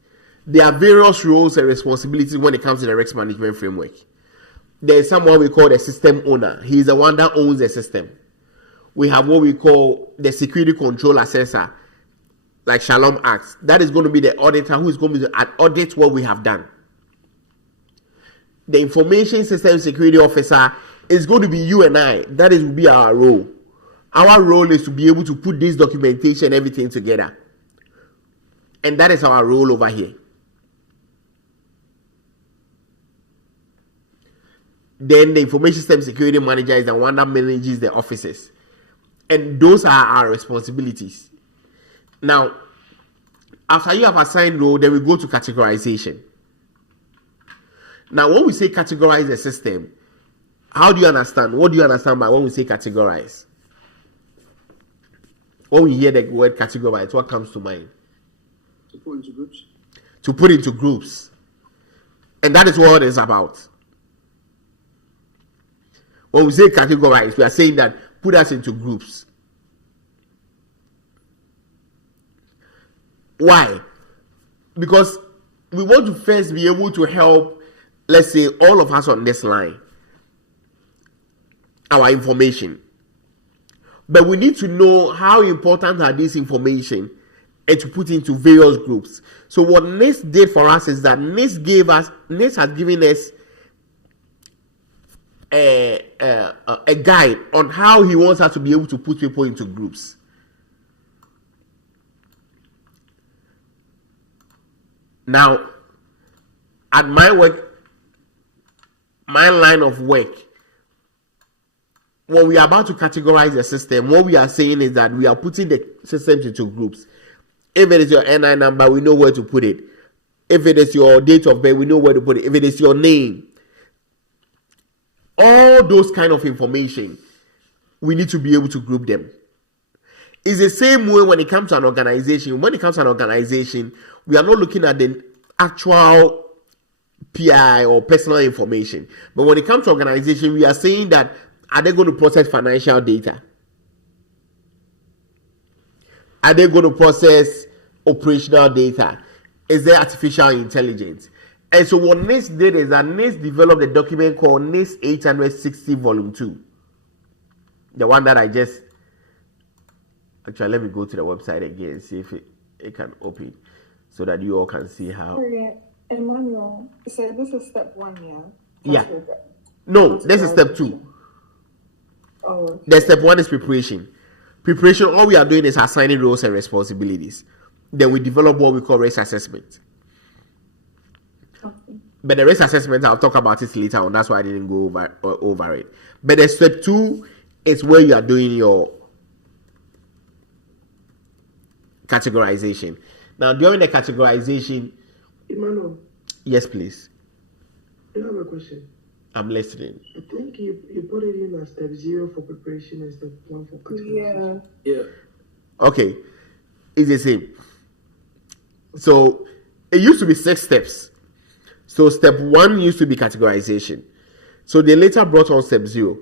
There are various roles and responsibilities when it comes to the risk management framework. There is someone we call the system owner. He is the one that owns the system. We have what we call the security control assessor, like Shalom asks. That is going to be the auditor who is going to audit what we have done. The information system security officer is going to be you and I. That will be our role. Our role is to be able to put this documentation, everything together. And that is our role over here. Then the information system security manager is the one that manages the offices. And those are our responsibilities. Now, after you have assigned role, then we go to categorization. Now, when we say categorize the system, how do you understand? What do you understand by when we say categorize? When we hear the word categorize, what comes to mind? To put into groups. To put into groups. And that is what it is about. When we say categorize, we are saying that put us into groups. Why? Because we want to first be able to help, let's say, all of us on this line, our information. But we need to know how important are these information and to put into various groups. So what NIST did for us is that NIST has given us a guide on how he wants us to be able to put people into groups. Now, at my work, my line of work, when we are about to categorize the system, what we are saying is that we are putting the system into groups. If it is your NI number, we know where to put it. If it is your date of birth, we know where to put it. If it is your name, all those kind of information, we need to be able to group them. It's the same way when it comes to an organization. When it comes to an organization, we are not looking at the actual PI or personal information. But when it comes to organization, we are saying that, are they going to process financial data? Are they going to process operational data? Is there artificial intelligence? And so what NIST did is that NIST developed a document called NIST 860 Volume 2. The one that I just... Actually, let me go to the website again and see if it can open so that you all can see how... Sorry, Emmanuel, so this is step 1, yeah? Yeah. No, this is step 2. Oh, okay. The step 1 is preparation. Preparation, all we are doing is assigning roles and responsibilities. Then we develop what we call risk assessment. Okay. But the risk assessment, I'll talk about it later on. That's why I didn't go over it. But the step 2 is where you are doing your categorization. Now, during the categorization... Emmanuel, Yes, please. I have a question. I'm listening. I think you put it in as step 0 for preparation and step 1 for categorization. Yeah. Okay. It's the same. So, it used to be 6 steps. So, step 1 used to be categorization. So, they later brought on step 0.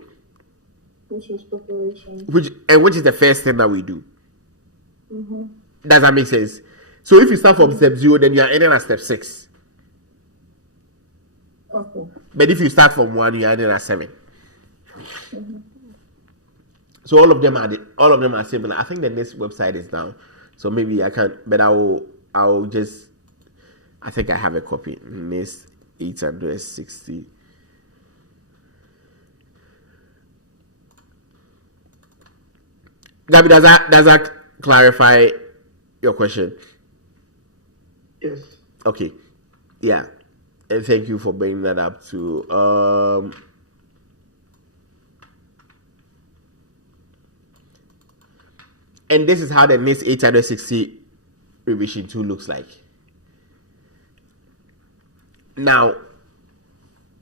Which is preparation. Which is the first thing that we do. Mm-hmm. Does that make sense? So, if you start from step 0, then you are ending at step 6. Okay. But if you start from 1, you are ending at 7. Mm-hmm. So all of them are similar. I think the next website is down, so maybe I can't. But I'll just. I think I have a copy. NIST 860. Gabby, does that clarify your question? Yes. Okay. Yeah. And thank you for bringing that up too. And this is how the NIST 860 revision 2 looks like. Now,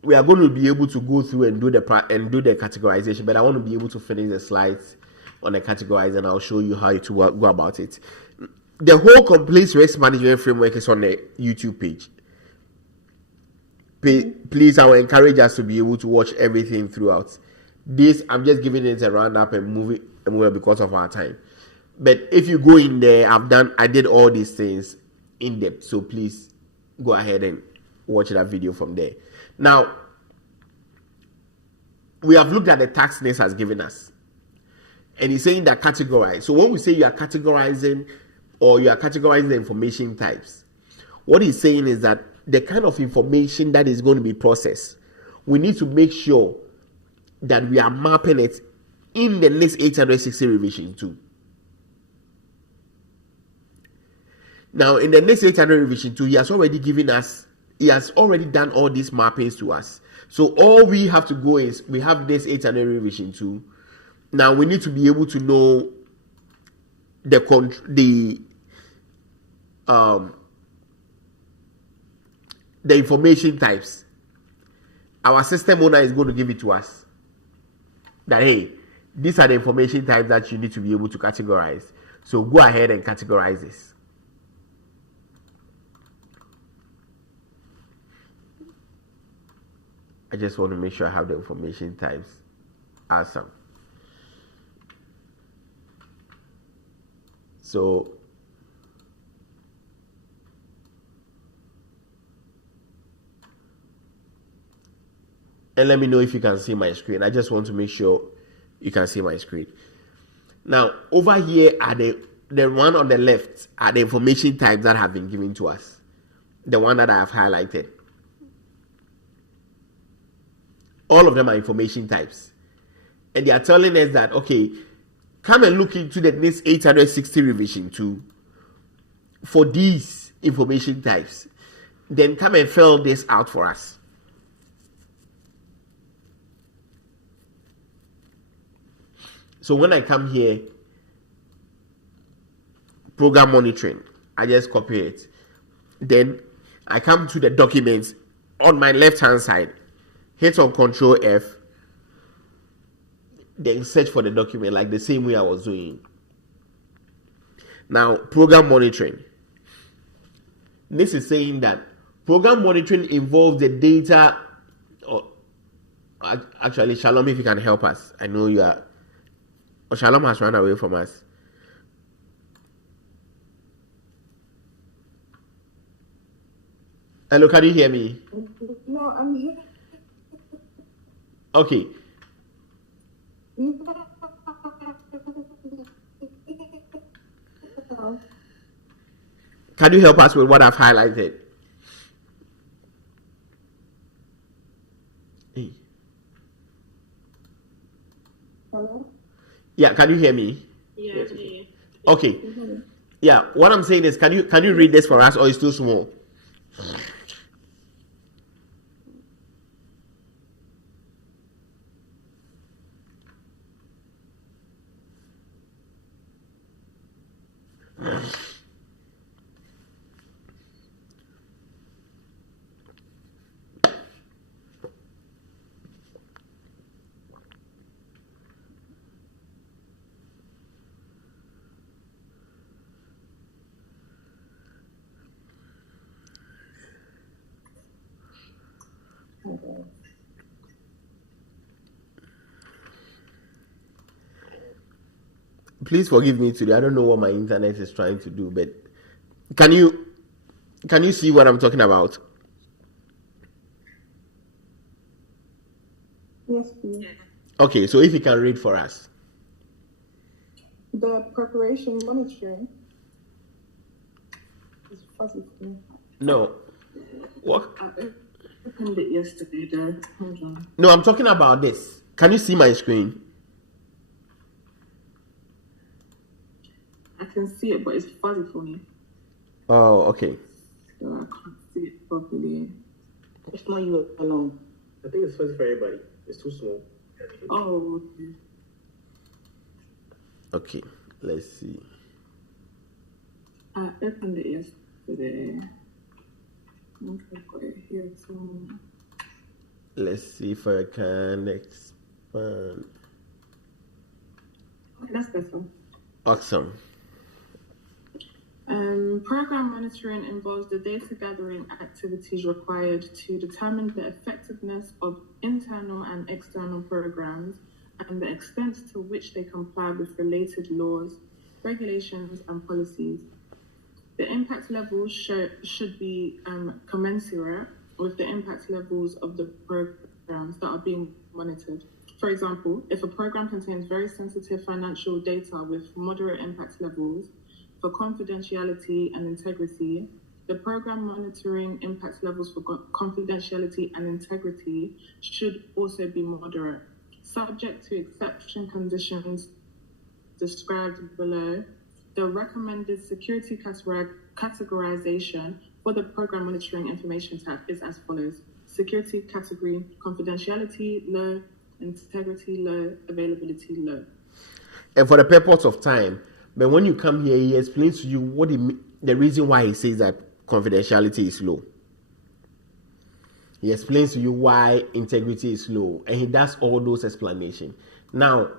we are going to be able to go through and do the categorization, but I want to be able to finish the slides on the categorize, and I'll show you how to go about it. The whole complete risk management framework is on the YouTube page. Please, I will encourage us to be able to watch everything throughout. This, I'm just giving it a roundup and moving because of our time. But if you go in there, I did all these things in depth. So please go ahead and watch that video from there. Now, we have looked at the tax NIST has given us. And he's saying that categorize. So when we say you are categorizing or you are categorizing the information types, what he's saying is that the kind of information that is going to be processed, we need to make sure that we are mapping it in the NIST 860 revision 2. Now, in the NIST 800 revision 2, he has already done all these mappings to us. So all we have to go is, we have this 800 revision 2. Now we need to be able to know the information types. Our system owner is going to give it to us. That, hey, these are the information types that you need to be able to categorize. So go ahead and categorize this. I just want to make sure I have the information types. Awesome. So and let me know if you can see my screen. I just want to make sure you can see my screen. Now, over here are the one on the left are the information types that have been given to us. The one that I have highlighted. All of them are information types. And they are telling us that, okay, come and look into the NIST 860 revision 2 for these information types. Then come and fill this out for us. So when I come here, program monitoring, I just copy it. Then I come to the documents on my left hand side, hit on Control F, then search for the document like the same way I was doing. Now, program monitoring. This is saying that program monitoring involves the data. Actually, Shalom, if you can help us. I know you are. Oh, Shalom has run away from us. Hello, can you hear me? No, I'm here. Okay. Can you help us with what I've highlighted? Hey. Hello? Yeah, can you hear me? Yeah, I can hear you. Okay. Yeah, what I'm saying is, can you read this for us, or it's too small? Please forgive me today. I don't know what my internet is trying to do, but can you see what I'm talking about? Yes, please. Okay, so if you can read for us. The preparation monitoring is fuzzy for me. No. What? I opened it yesterday, though. Hold on. No, I'm talking about this. Can you see my screen? I can see it, but it's fuzzy for me. Oh, okay. So I can't see it properly. It's not you alone. I think it's fuzzy for everybody. It's too small. Oh, okay. Okay. Let's see. I opened it yesterday. I think I've got it here somewhere. Let's see if I can expand. Okay, that's better. Awesome. Program monitoring involves the data gathering activities required to determine the effectiveness of internal and external programs and the extent to which they comply with related laws, regulations, and policies. The impact levels should be commensurate with the impact levels of the programs that are being monitored. For example, if a program contains very sensitive financial data with moderate impact levels, for confidentiality and integrity, the program monitoring impact levels for confidentiality and integrity should also be moderate, subject to exception conditions described below. The recommended security categorization for the program monitoring information type is as follows. Security category: confidentiality low, integrity low, availability low. And for the purpose of time, but when you come here, he explains to you what the reason why he says that confidentiality is low. He explains to you why integrity is low, and he does all those explanations. Now,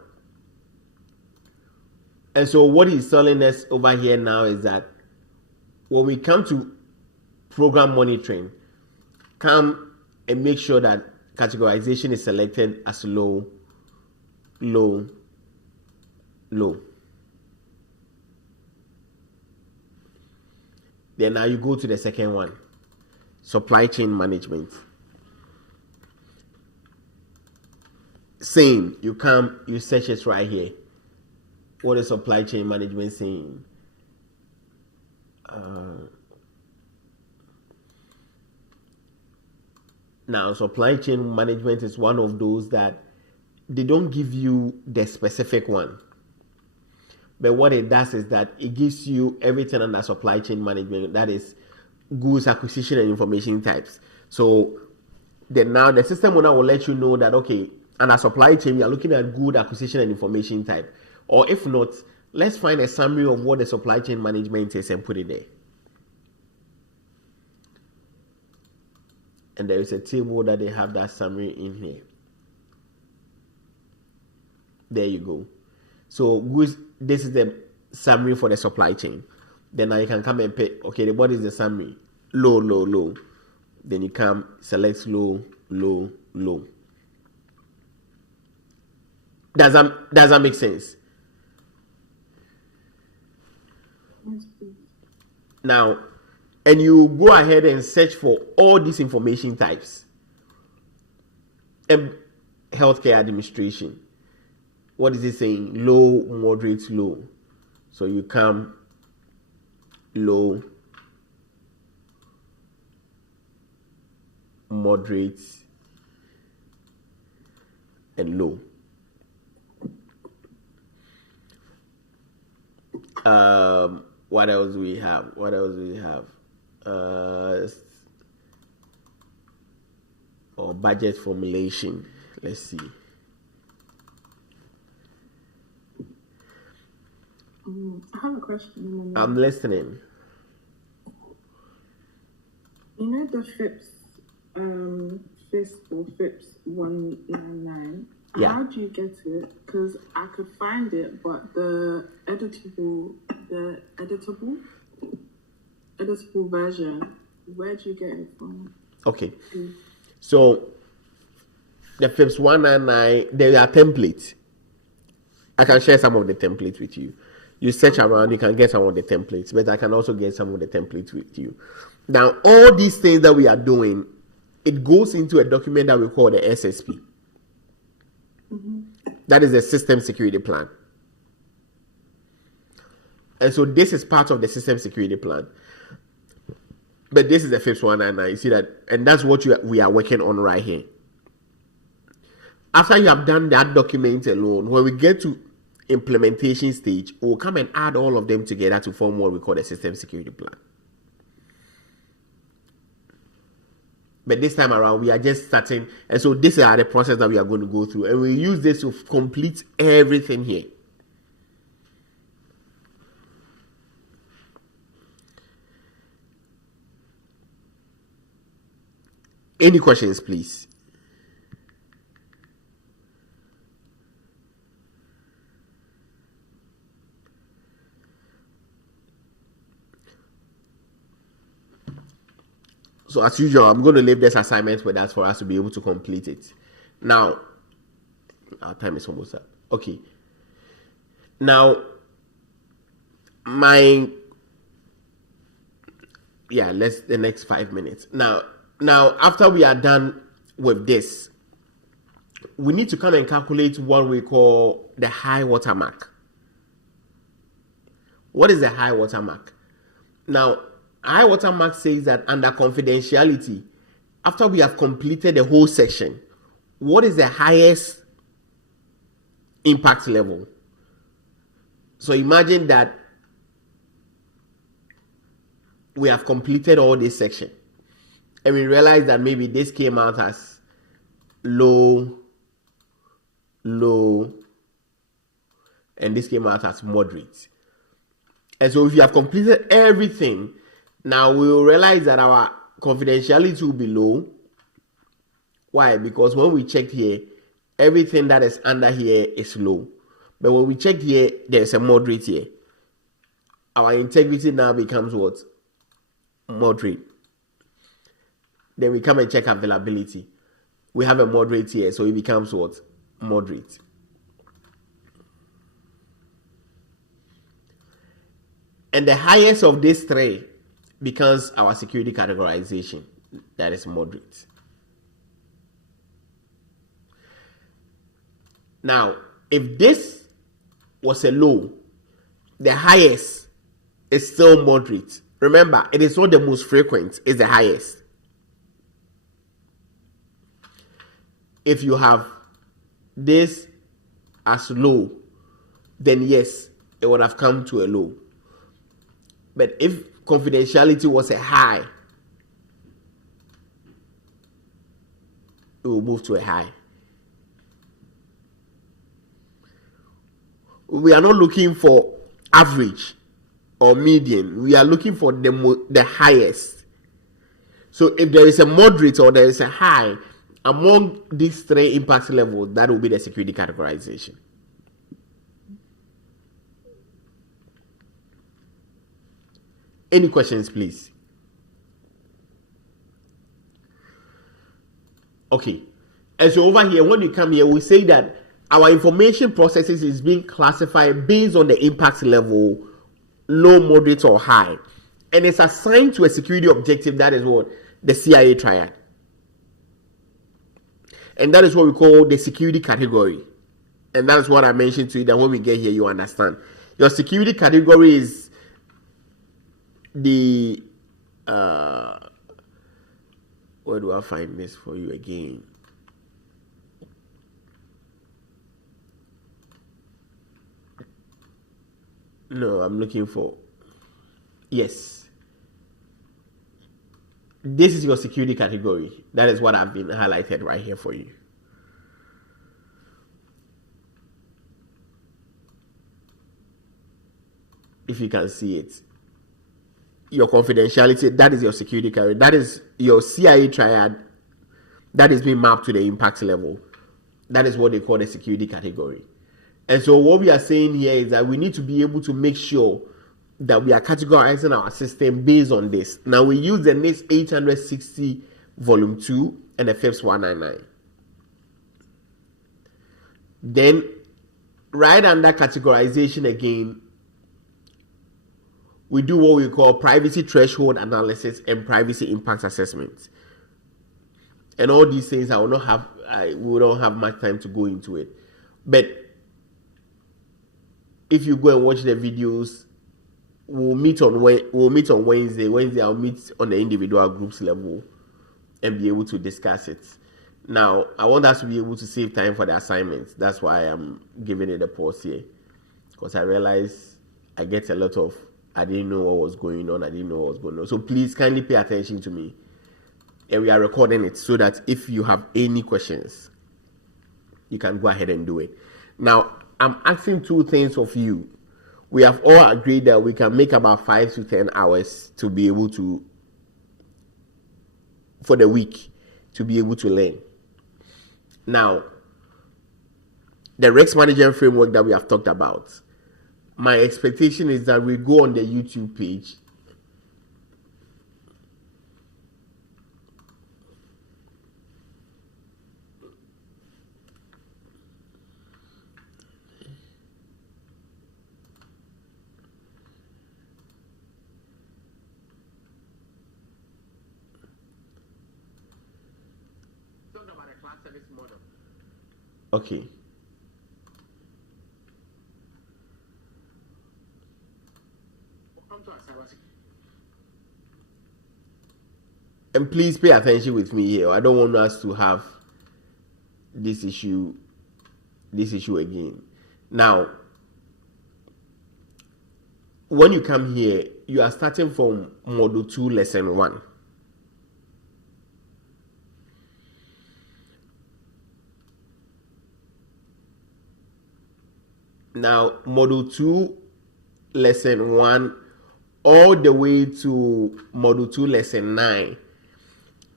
and so what he's telling us over here now is that when we come to program monitoring, come and make sure that categorization is selected as low, low, low. Then now you go to the second one, supply chain management. Same, you come, you search it right here. What is supply chain management saying? Now, supply chain management is one of those that they don't give you the specific one. But what it does is that it gives you everything under supply chain management. That is goods acquisition and information types. So then now the system owner will let you know that, okay, under supply chain, we are looking at good acquisition and information type. Or if not, let's find a summary of what the supply chain management is and put it there. And there is a table that they have that summary in here. There you go. So this is the summary for the supply chain. Then now you can come and pick, okay, what is the summary? Low, low, low. Then you come, select low, low, low. Does that make sense? Now, and you go ahead and search for all these information types. And healthcare administration. What is it saying? Low, moderate, low. So you come low, moderate, and low. What else do we have? Or budget formulation. Let's see. I have a question. I'm listening. You know the FIPS, or FIPS 199. Yeah. How do you get it? Because I could find it, but the editable version, where do you get it from? Okay. So the FIPS 199, there are templates. I can share some of the templates with you. You search around, you can get some of the templates, but I can also get some of the templates with you. Now, all these things that we are doing, it goes into a document that we call the SSP. Mm-hmm. That is the System Security Plan. And so this is part of the System Security Plan. But this is the FIPS 199. You see that? And that's what we are working on right here. After you have done that document alone, when we get to implementation stage, we'll come and add all of them together to form what we call the System Security Plan. But this time around, we are just starting. And so this is the process that we are going to go through. And we use this to complete everything here. Any questions, please? So as usual, I'm going to leave this assignment with us for us to be able to complete it. Now, our time is almost up. Okay. Now, the next 5 minutes. Now, after we are done with this, we need to come and calculate what we call the high water mark. What is the high water mark? Now, high water mark says that under confidentiality, after we have completed the whole section, what is the highest impact level? So imagine that we have completed all this section and we realize that maybe this came out as low, and this came out as moderate. And so if you have completed everything, now we will realize that our confidentiality will be low. Why? Because when we checked here, everything that is under here is low. But when we check here, there's a moderate here. Our integrity now becomes what? Moderate. Then we come and check availability. We have a moderate here, so it becomes what? Moderate. And the highest of these three becomes our security categorization. That is moderate. Now, if this was a low, the highest is still moderate. Remember, it is not the most frequent, it's the highest. If you have this as low, then yes, it would have come to a low. But if confidentiality was a high, it will move to a high. We are not looking for average or median. We are looking for the highest. So if there is a moderate or there is a high among these three impact levels, that will be the security categorization. Any questions, please? Okay. And so over here, when you come here, we say that our information processes is being classified based on the impact level, low, moderate, or high. And it's assigned to a security objective. That is what? The CIA triad. And that is what we call the security category. And that's what I mentioned to you, that when we get here, you understand. Your security category is the... where do I find this for you again? No, I'm looking for... Yes. This is your security category. That is what I've been highlighted right here for you. If you can see it. Your confidentiality, that is your security category. That is your CIA triad. That is being mapped to the impact level. That is what they call the security category. And so what we are saying here is that we need to be able to make sure that we are categorizing our system based on this. Now we use the NIST 860 volume 2 and the FIPS 199. Then right under categorization again, we do what we call privacy threshold analysis and privacy impact assessment. And all these things we don't have much time to go into it. But if you go and watch the videos, we'll meet on Wednesday. Wednesday I'll meet on the individual groups level and be able to discuss it. Now, I want us to be able to save time for the assignments. That's why I'm giving it a pause here. Because I realize I get a lot of, I didn't know what was going on. So please kindly pay attention to me. And we are recording it so that if you have any questions, you can go ahead and do it. Now, I'm asking two things of you. We have all agreed that we can make about 5 to 10 hours to be able to, for the week, to be able to learn. Now, the risk management framework that we have talked about, my expectation is that we go on the YouTube page. Okay. And please pay attention with me here. I don't want us to have this issue again. Now, when you come here, you are starting from Module 2, Lesson 1. Now, Module 2, Lesson 1, all the way to Module 2, Lesson 9,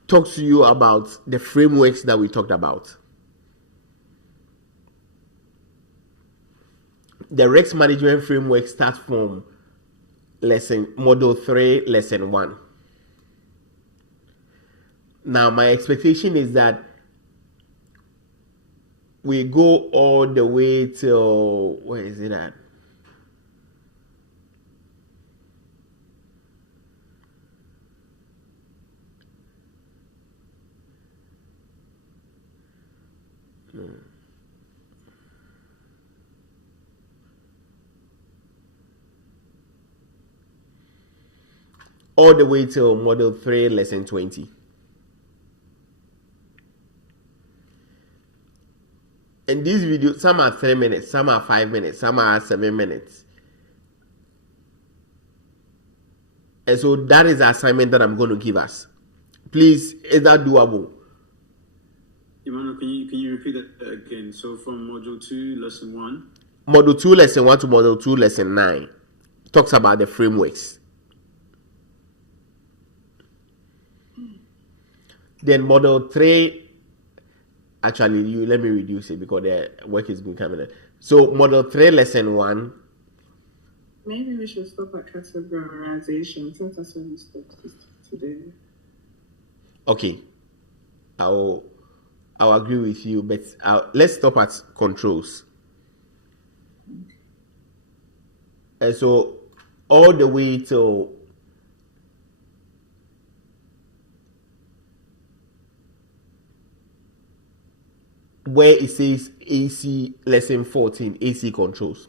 talks to you about the frameworks that we talked about. The risk management framework starts from Module 3, Lesson 1. Now, my expectation is that we go all the way till, where is it at? All the way till Module 3, Lesson 20. And these videos, some are 3 minutes, some are 5 minutes, some are 7 minutes. And so that is the assignment that I'm going to give us. Please, is that doable? Emmanuel, can you repeat that again? So from Module 2, Lesson 1? Module 2, Lesson 1 to Module 2, Lesson 9 talks about the frameworks. Then Module 3, actually, let me reduce it because the work is becoming it. So Module 3, Lesson 1. Maybe we should stop at categorization since that's when we stopped today. Okay, I'll agree with you, but let's stop at controls. And so all the way to where it says AC lesson 14, AC controls.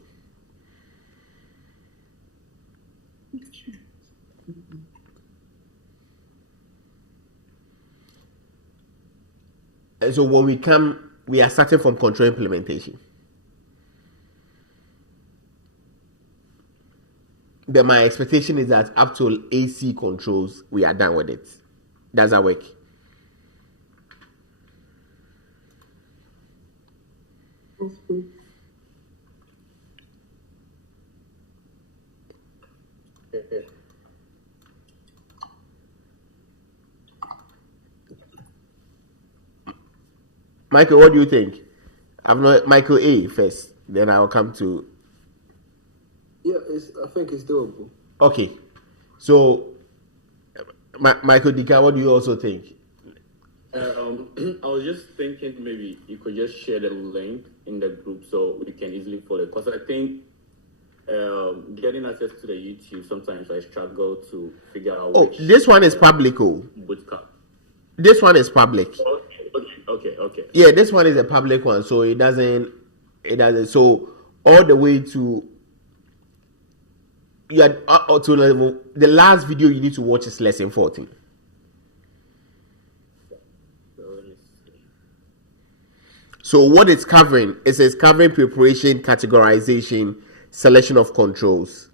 And so when we come, we are starting from control implementation. But my expectation is that up to AC controls, we are done with it. Does that work? That's good. Michael, what do you think? I'm not Michael A first, then I'll come to. Yeah, I think it's doable. Okay, so Michael Dika, what do you also think? I was just thinking maybe you could just share the link in the group so we can easily follow. Because I think getting access to the YouTube, sometimes I struggle to figure out. Oh, this one is public. Bootcamp. This one is public. Okay. Yeah, this one is a public one, so it doesn't. So all the way to to level. The last video you need to watch is lesson 14. So what it's covering is it's covering preparation, categorization, selection of controls,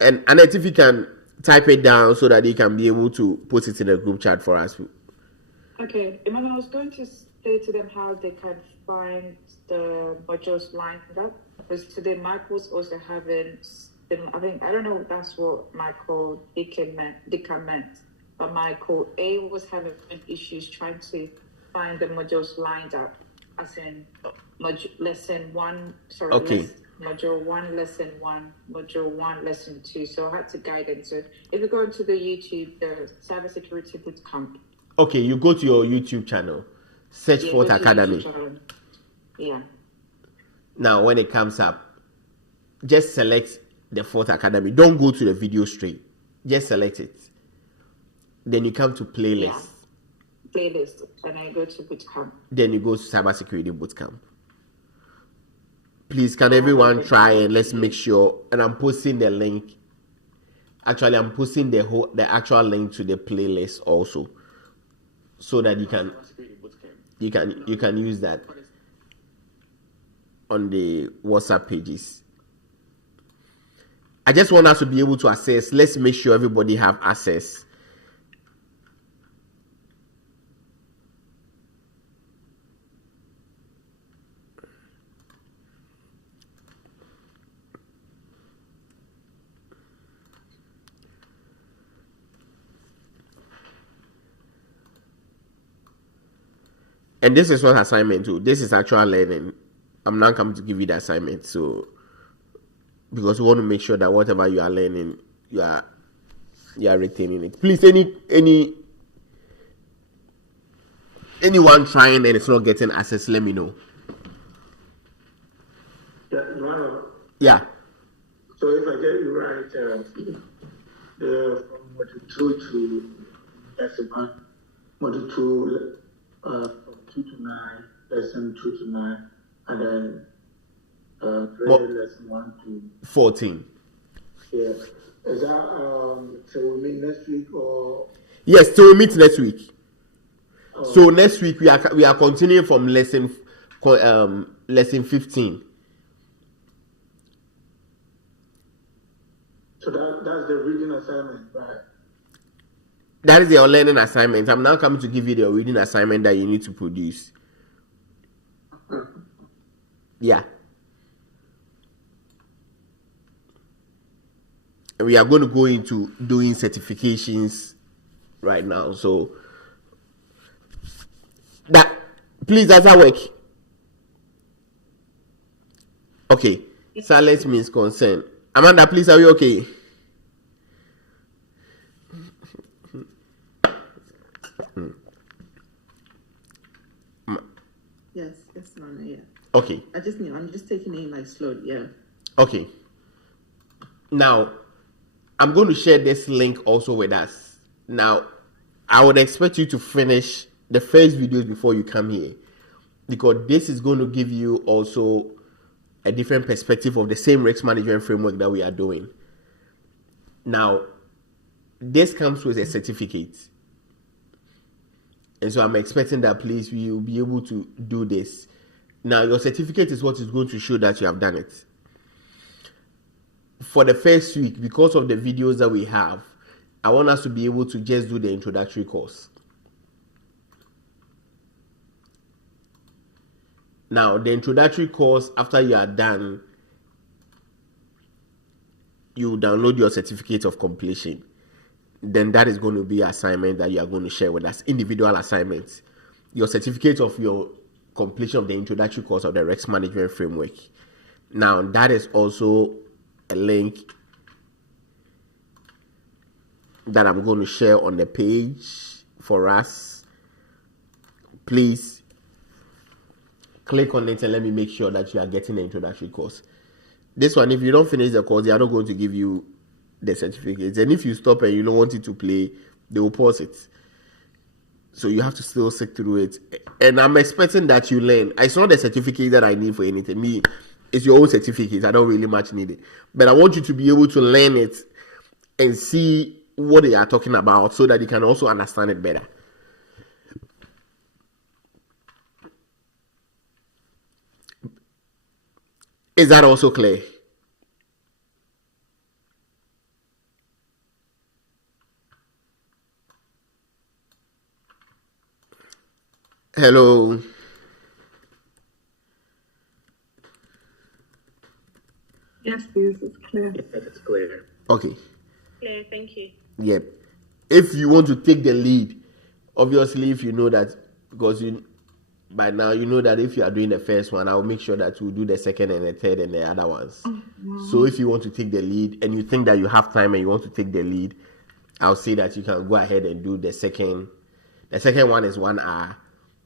and Annette, if you can type it down so that you can be able to put it in a group chat for us. Okay, Emmanuel, I was going to say to them how they can find the modules lined up, because today Mike was also having, I don't know if that's what Michael Dicker meant, but Michael A was having issues trying to find the modules lined up, as in lesson one, sorry, Okay. module one, lesson one, module one, lesson two. So I had to guide him. So if you go into the YouTube, the cybersecurity bootcamp. Okay, you go to your YouTube channel, search Fort go to Academy. YouTube channel. Yeah. Now, when it comes up, just select the Fort Academy. Don't go to the video straight. Just select it. Then you come to playlist. Yeah. Playlist, and I go to bootcamp. Then you go to cybersecurity bootcamp. Please, can everyone try and let's make sure. And I'm posting the link. Actually, I'm posting the actual link to the playlist also, so that you can use that on the WhatsApp pages. I just want us to be able to access. Let's make sure everybody have access. And this is not assignment too. This is actual learning. I'm not coming to give you the assignment. So, because we want to make sure that whatever you are learning, you are retaining it. Please, anyone trying and it's not getting access, let me know. Yeah. So if I get you right, from module 2 to lesson 1, module 2, from 2 to 9, lesson 2 to 9, and then lesson 1 to 14. Yeah. Is that so we meet next week or? Yes, so we meet next week. So next week we are continuing from lesson 15. So that's the reading assignment, right? That is your learning assignment. I'm now coming to give you the reading assignment that you need to produce. Yeah. And we are going to go into doing certifications right now. So please, does that work? Okay. Silence means consent. Amanda, please, are you okay? Yes, Mama, yeah. Okay. I'm just taking it like slowly, yeah. Okay. Now, I'm going to share this link also with us. Now, I would expect you to finish the first videos before you come here, because this is going to give you also a different perspective of the same risk management framework that we are doing. Now, this comes with a certificate. And so I'm expecting that, please, you will be able to do this. Now, your certificate is what is going to show that you have done it. For the first week, because of the videos that we have, I want us to be able to just do the introductory course. Now, the introductory course, after you are done, you download your certificate of completion. Then that is going to be an assignment that you are going to share with us, individual assignments. Your certificate of your completion of the introductory course of the risk management framework. Now, that is also a link that I'm going to share on the page for us. Please click on it and let me make sure that you are getting the introductory course. This one, if you don't finish the course, they are not going to give you the certificates. And if you stop and you don't want it to play, they will pause it. So you have to still stick through it. And I'm expecting that you learn. It's not the certificate that I need for anything. Me, it's your own certificate. I don't really much need it. But I want you to be able to learn it and see what they are talking about so that you can also understand it better. Is that also clear? Hello. Yes, please. It's clear. Yes, it's clear. Okay. Clear, thank you. Yep. if you want to take the lead, obviously, if you know that, because by now you know that if you are doing the first one, I'll make sure that we'll do the second and the third and the other ones. So if you want to take the lead and you think that you have time and you want to take the lead, I'll say that you can go ahead and do the second. The second one is 1 hour,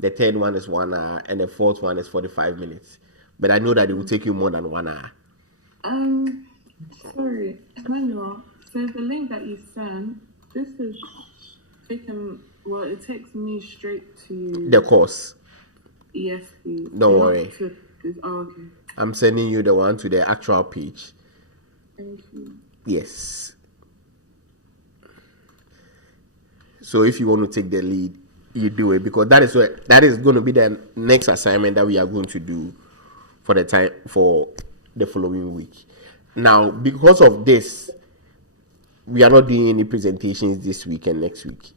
the third one is 1 hour, and the fourth one is 45 minutes. But I know that it will take you more than 1 hour. Sorry, Emmanuel. So the link that you sent, this is taken. Well, it takes me straight to The course. Yes, please. Don't worry. Okay. I'm sending you the one to the actual page. Thank you. Yes. So if you want to take the lead, you do it, because that is going to be the next assignment that we are going to do for the following week. Now, because of this, we are not doing any presentations this week and next week.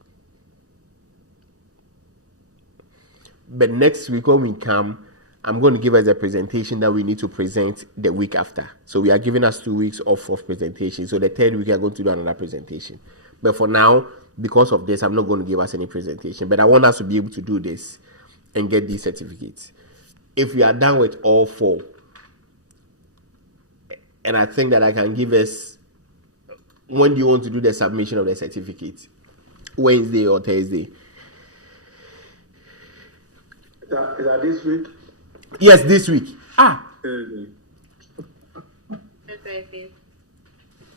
But next week when we come, I'm going to give us a presentation that we need to present the week after. So we are giving us 2 weeks off of presentation. So the third week we are going to do another presentation. But for now, because of this, I'm not going to give us any presentation. But I want us to be able to do this and get these certificates. If we are done with all 4, and I think that I can give us, when do you want to do the submission of the certificate? Wednesday or Thursday? Is that this week? Yes, this week. Thursday.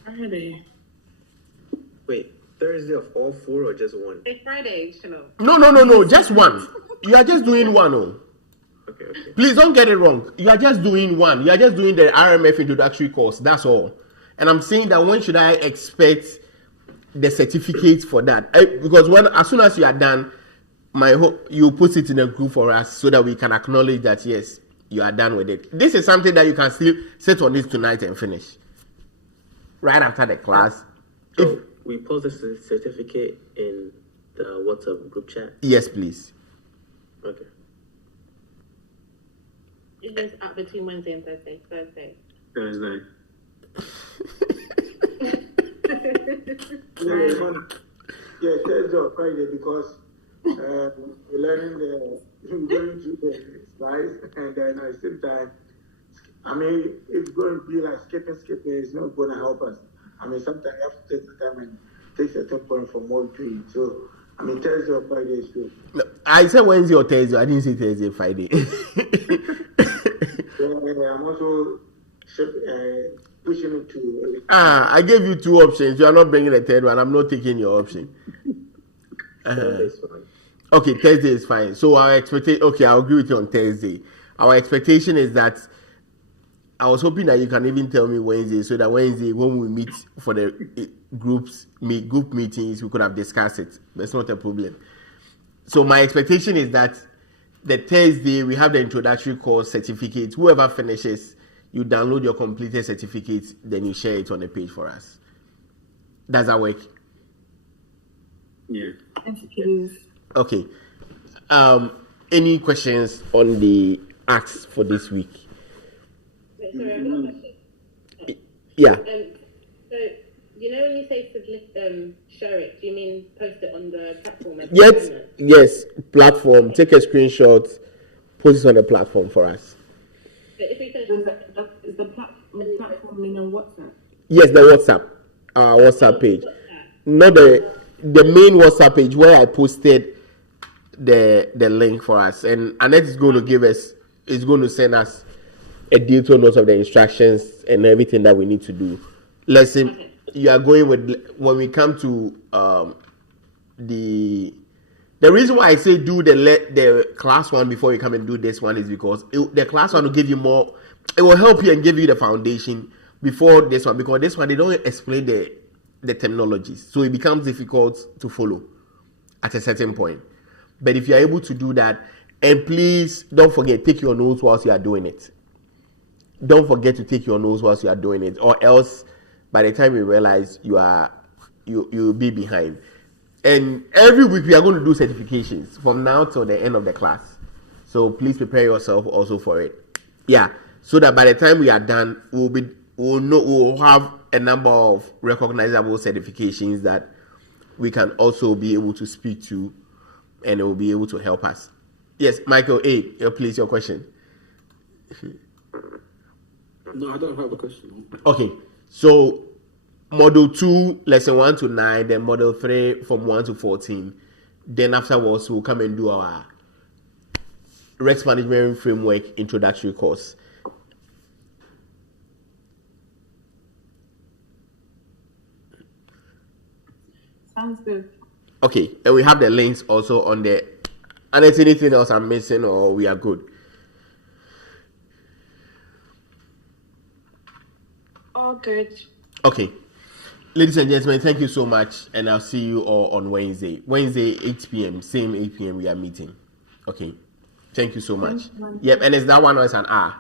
Friday. Wait, Thursday of all 4 or just one? It's Friday, Chanel. No, just one. You are just doing one. Okay. Please don't get it wrong. You are just doing one. You are just doing the RMF introductory course. That's all. And I'm saying that when should I expect the certificate for that? Because as soon as you are done, my hope you put it in a group for us so that we can acknowledge that yes, you are done with it. This is something that you can still sit on this tonight and finish right after the class. So we post the certificate in the WhatsApp group chat. Yes, please. Okay. It's just up between Wednesday and Thursday. Thursday. Yeah, Thursday or Friday, because we're learning going through the slides, and then at the same time, I mean, it's going to be like skipping. It's not going to help us. I mean, sometimes you have to take the time and take certain point from what we do. So, I mean, Thursday or Friday is good. No, I said Wednesday or Thursday. I didn't say Thursday, Friday. I'm also pushing it to. I gave you 2 options. You are not bringing a third one. I'm not taking your option. Okay, Thursday is fine. So our expectation. Okay, I'll agree with you on Thursday. Our expectation is that I was hoping that you can even tell me Wednesday, so that Wednesday when we meet for the group meetings, we could have discussed it. That's not a problem. So my expectation is that the Thursday we have the introductory course certificate. Whoever finishes, you download your completed certificate, then you share it on the page for us. Does that work? Yeah. Thank you. Okay. Any questions on the acts for this week? Wait, sorry, I've got a question. Yeah. So, you know when you say share it, do you mean post it on the platform? Yes, platform. Take a screenshot, post it on the platform for us. But if we finish Is the platform in on WhatsApp? Yes, the WhatsApp. Our WhatsApp page. Not the main WhatsApp page where I posted the link for us. And Annette is going to send us a detailed note of the instructions and everything that we need to do. Listen, you are going with, when we come to the reason why I say do the class one before you come and do this one is because the class one will give you more, it will help you and give you the foundation before this one, because this one they don't explain the terminologies, so it becomes difficult to follow at a certain point. But if you are able to do that, and please don't forget, take your notes whilst you are doing it. Don't forget to take your notes whilst you are doing it, or else by the time you realize you'll be behind. And every week we are going to do certifications from now till the end of the class. So please prepare yourself also for it. Yeah, so that by the time we are done, we'll have a number of recognizable certifications that we can also be able to speak to, and it will be able to help us. Yes, Michael A, please, your question. No, I don't have a question. Okay, so Module 2, lesson 1 to 9, then Module 3 from 1 to 14. Then afterwards, we'll come and do our risk management framework introductory course. Sounds good. Okay, and we have the links also on there. And is anything else I'm missing, or we are good? All good. Okay. Ladies and gentlemen, thank you so much, and I'll see you all on Wednesday. Wednesday, 8 p.m., same 8 p.m. we are meeting. Okay. Thank you so much. Yep, and it's that one or it's an hour.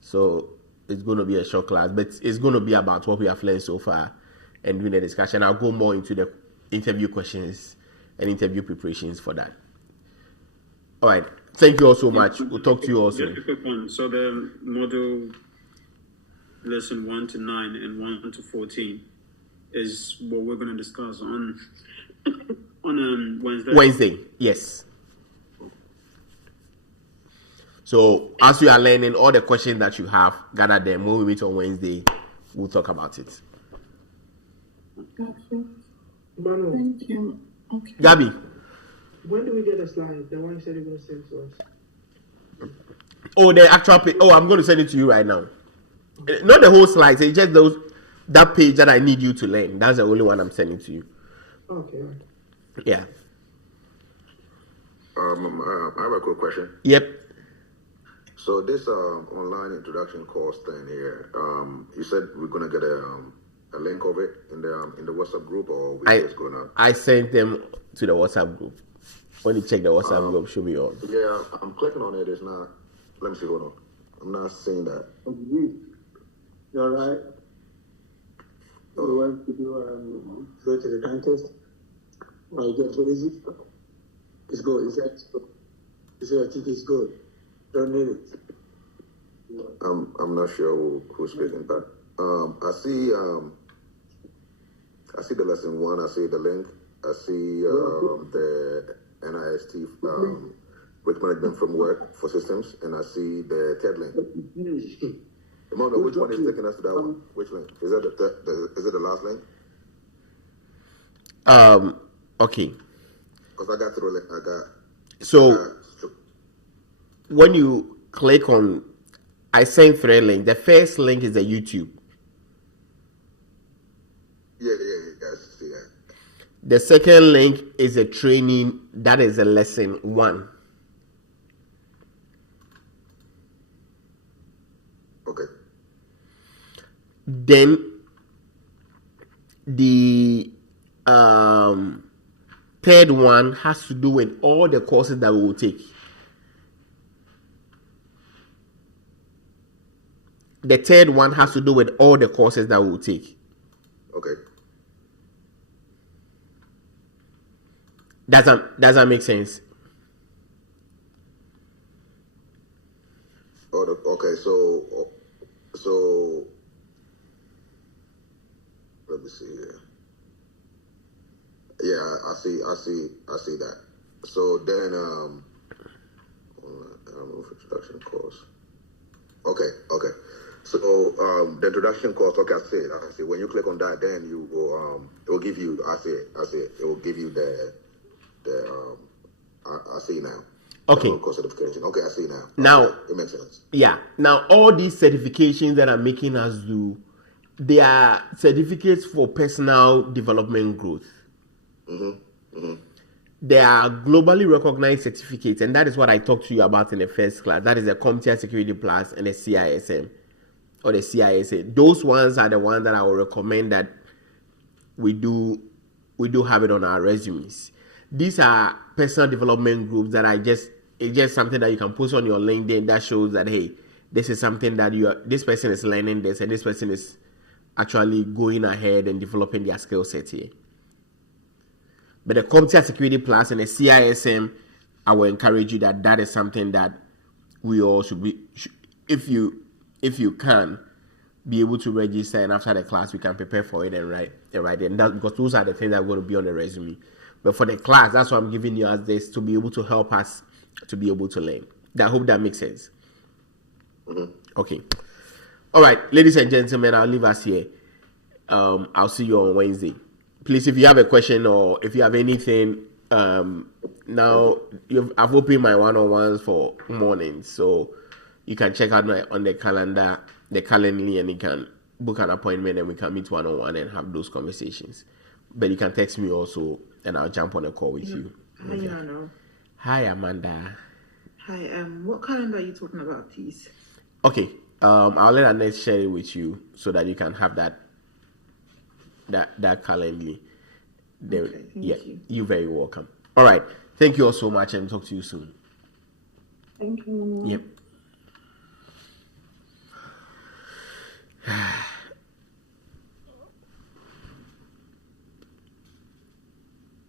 So it's going to be a short class, but it's going to be about what we have learned so far and doing the discussion. I'll go more into the interview questions and interview preparations for that. All right. Thank you all so much. We'll talk to you all soon. Just a quick one. So the model lesson 1 to 9 and 1 to 14 is what we're going to discuss on Wednesday. Wednesday, yes. So as you are learning, all the questions that you have, gather them. When we meet on Wednesday, we'll talk about it. Thank you. Okay. Gabby. When do we get the slide? The one you said you're going to send to us? Oh, the actual page. Oh, I'm going to send it to you right now. Not the whole slides. It's just that page that I need you to learn. That's the only one I'm sending to you. Okay. Yeah. I have a quick question. Yep. So this online introduction course thing here, you said we're gonna get a link of it in the WhatsApp group, or we just gonna? I sent them to the WhatsApp group. When you check the WhatsApp group, should be on. Yeah, I'm clicking on it. It's not. Let me see. Hold on. I'm not seeing that. You all right? You want to do go to the dentist? Or you get busy? It's good. It's good. I think it's good. Don't need it. I'm not sure who's speaking, but I see the lesson 1. I see the link. I see the NIST risk management framework for systems, and I see the TED link. Which one is taking us to that one? Which link? Is that is it the last link? Okay. Because I got to the link. So when you click on, I sent 3 links. The first link is the YouTube. Yeah, I see that. The second link is a training. That is a lesson 1. Okay. Then the third one has to do with all the courses that we will take. The third one has to do with all the courses that we will take. Okay. Does that make sense? Okay, so let me see here. Yeah, I see that. So then, I don't know if introduction course. Okay. So the introduction course. Okay, I see. When you click on that, then you will it will give you. I see it. It will give you the I see now. Okay. Course certification. Okay, I see now. Now it makes sense. Yeah. Now all these certifications that are making us do, they are certificates for personal development growth. They are globally recognized certificates, and that is what I talked to you about in the first class. That is the Computer Security Plus and the CISM or the CISA. Those ones are the ones that I will recommend that we do have it on our resumes. These are personal development groups that it's just something that you can post on your LinkedIn that shows that, hey, this is something that this person is learning this, and this person is actually going ahead and developing their skill set here. But the Computer Security Plus and the CISM, I will encourage you that is something that we all should be, if you can, be able to register, and after the class we can prepare for it and write it. That, because those are the things that are going to be on the resume. But for the class, that's what I'm giving you as this, to be able to help us to be able to learn. I hope that makes sense. Mm-hmm. Okay. All right, ladies and gentlemen, I'll leave us here. I'll see you on Wednesday. Please, if you have a question or if you have anything, now I've opened my one-on-ones for mornings, so you can check out on the calendar, the Calendly, and you can book an appointment and we can meet one-on-one and have those conversations. But you can text me also, and I'll jump on a call with you. Hi, Yano. Hi, Amanda. Hi. What calendar are you talking about, please? Okay. I'll let Annette share it with you so that you can have that Calendly. Okay, thank you. You're very welcome. All right. Thank you all so much, and talk to you soon. Thank you. Yep.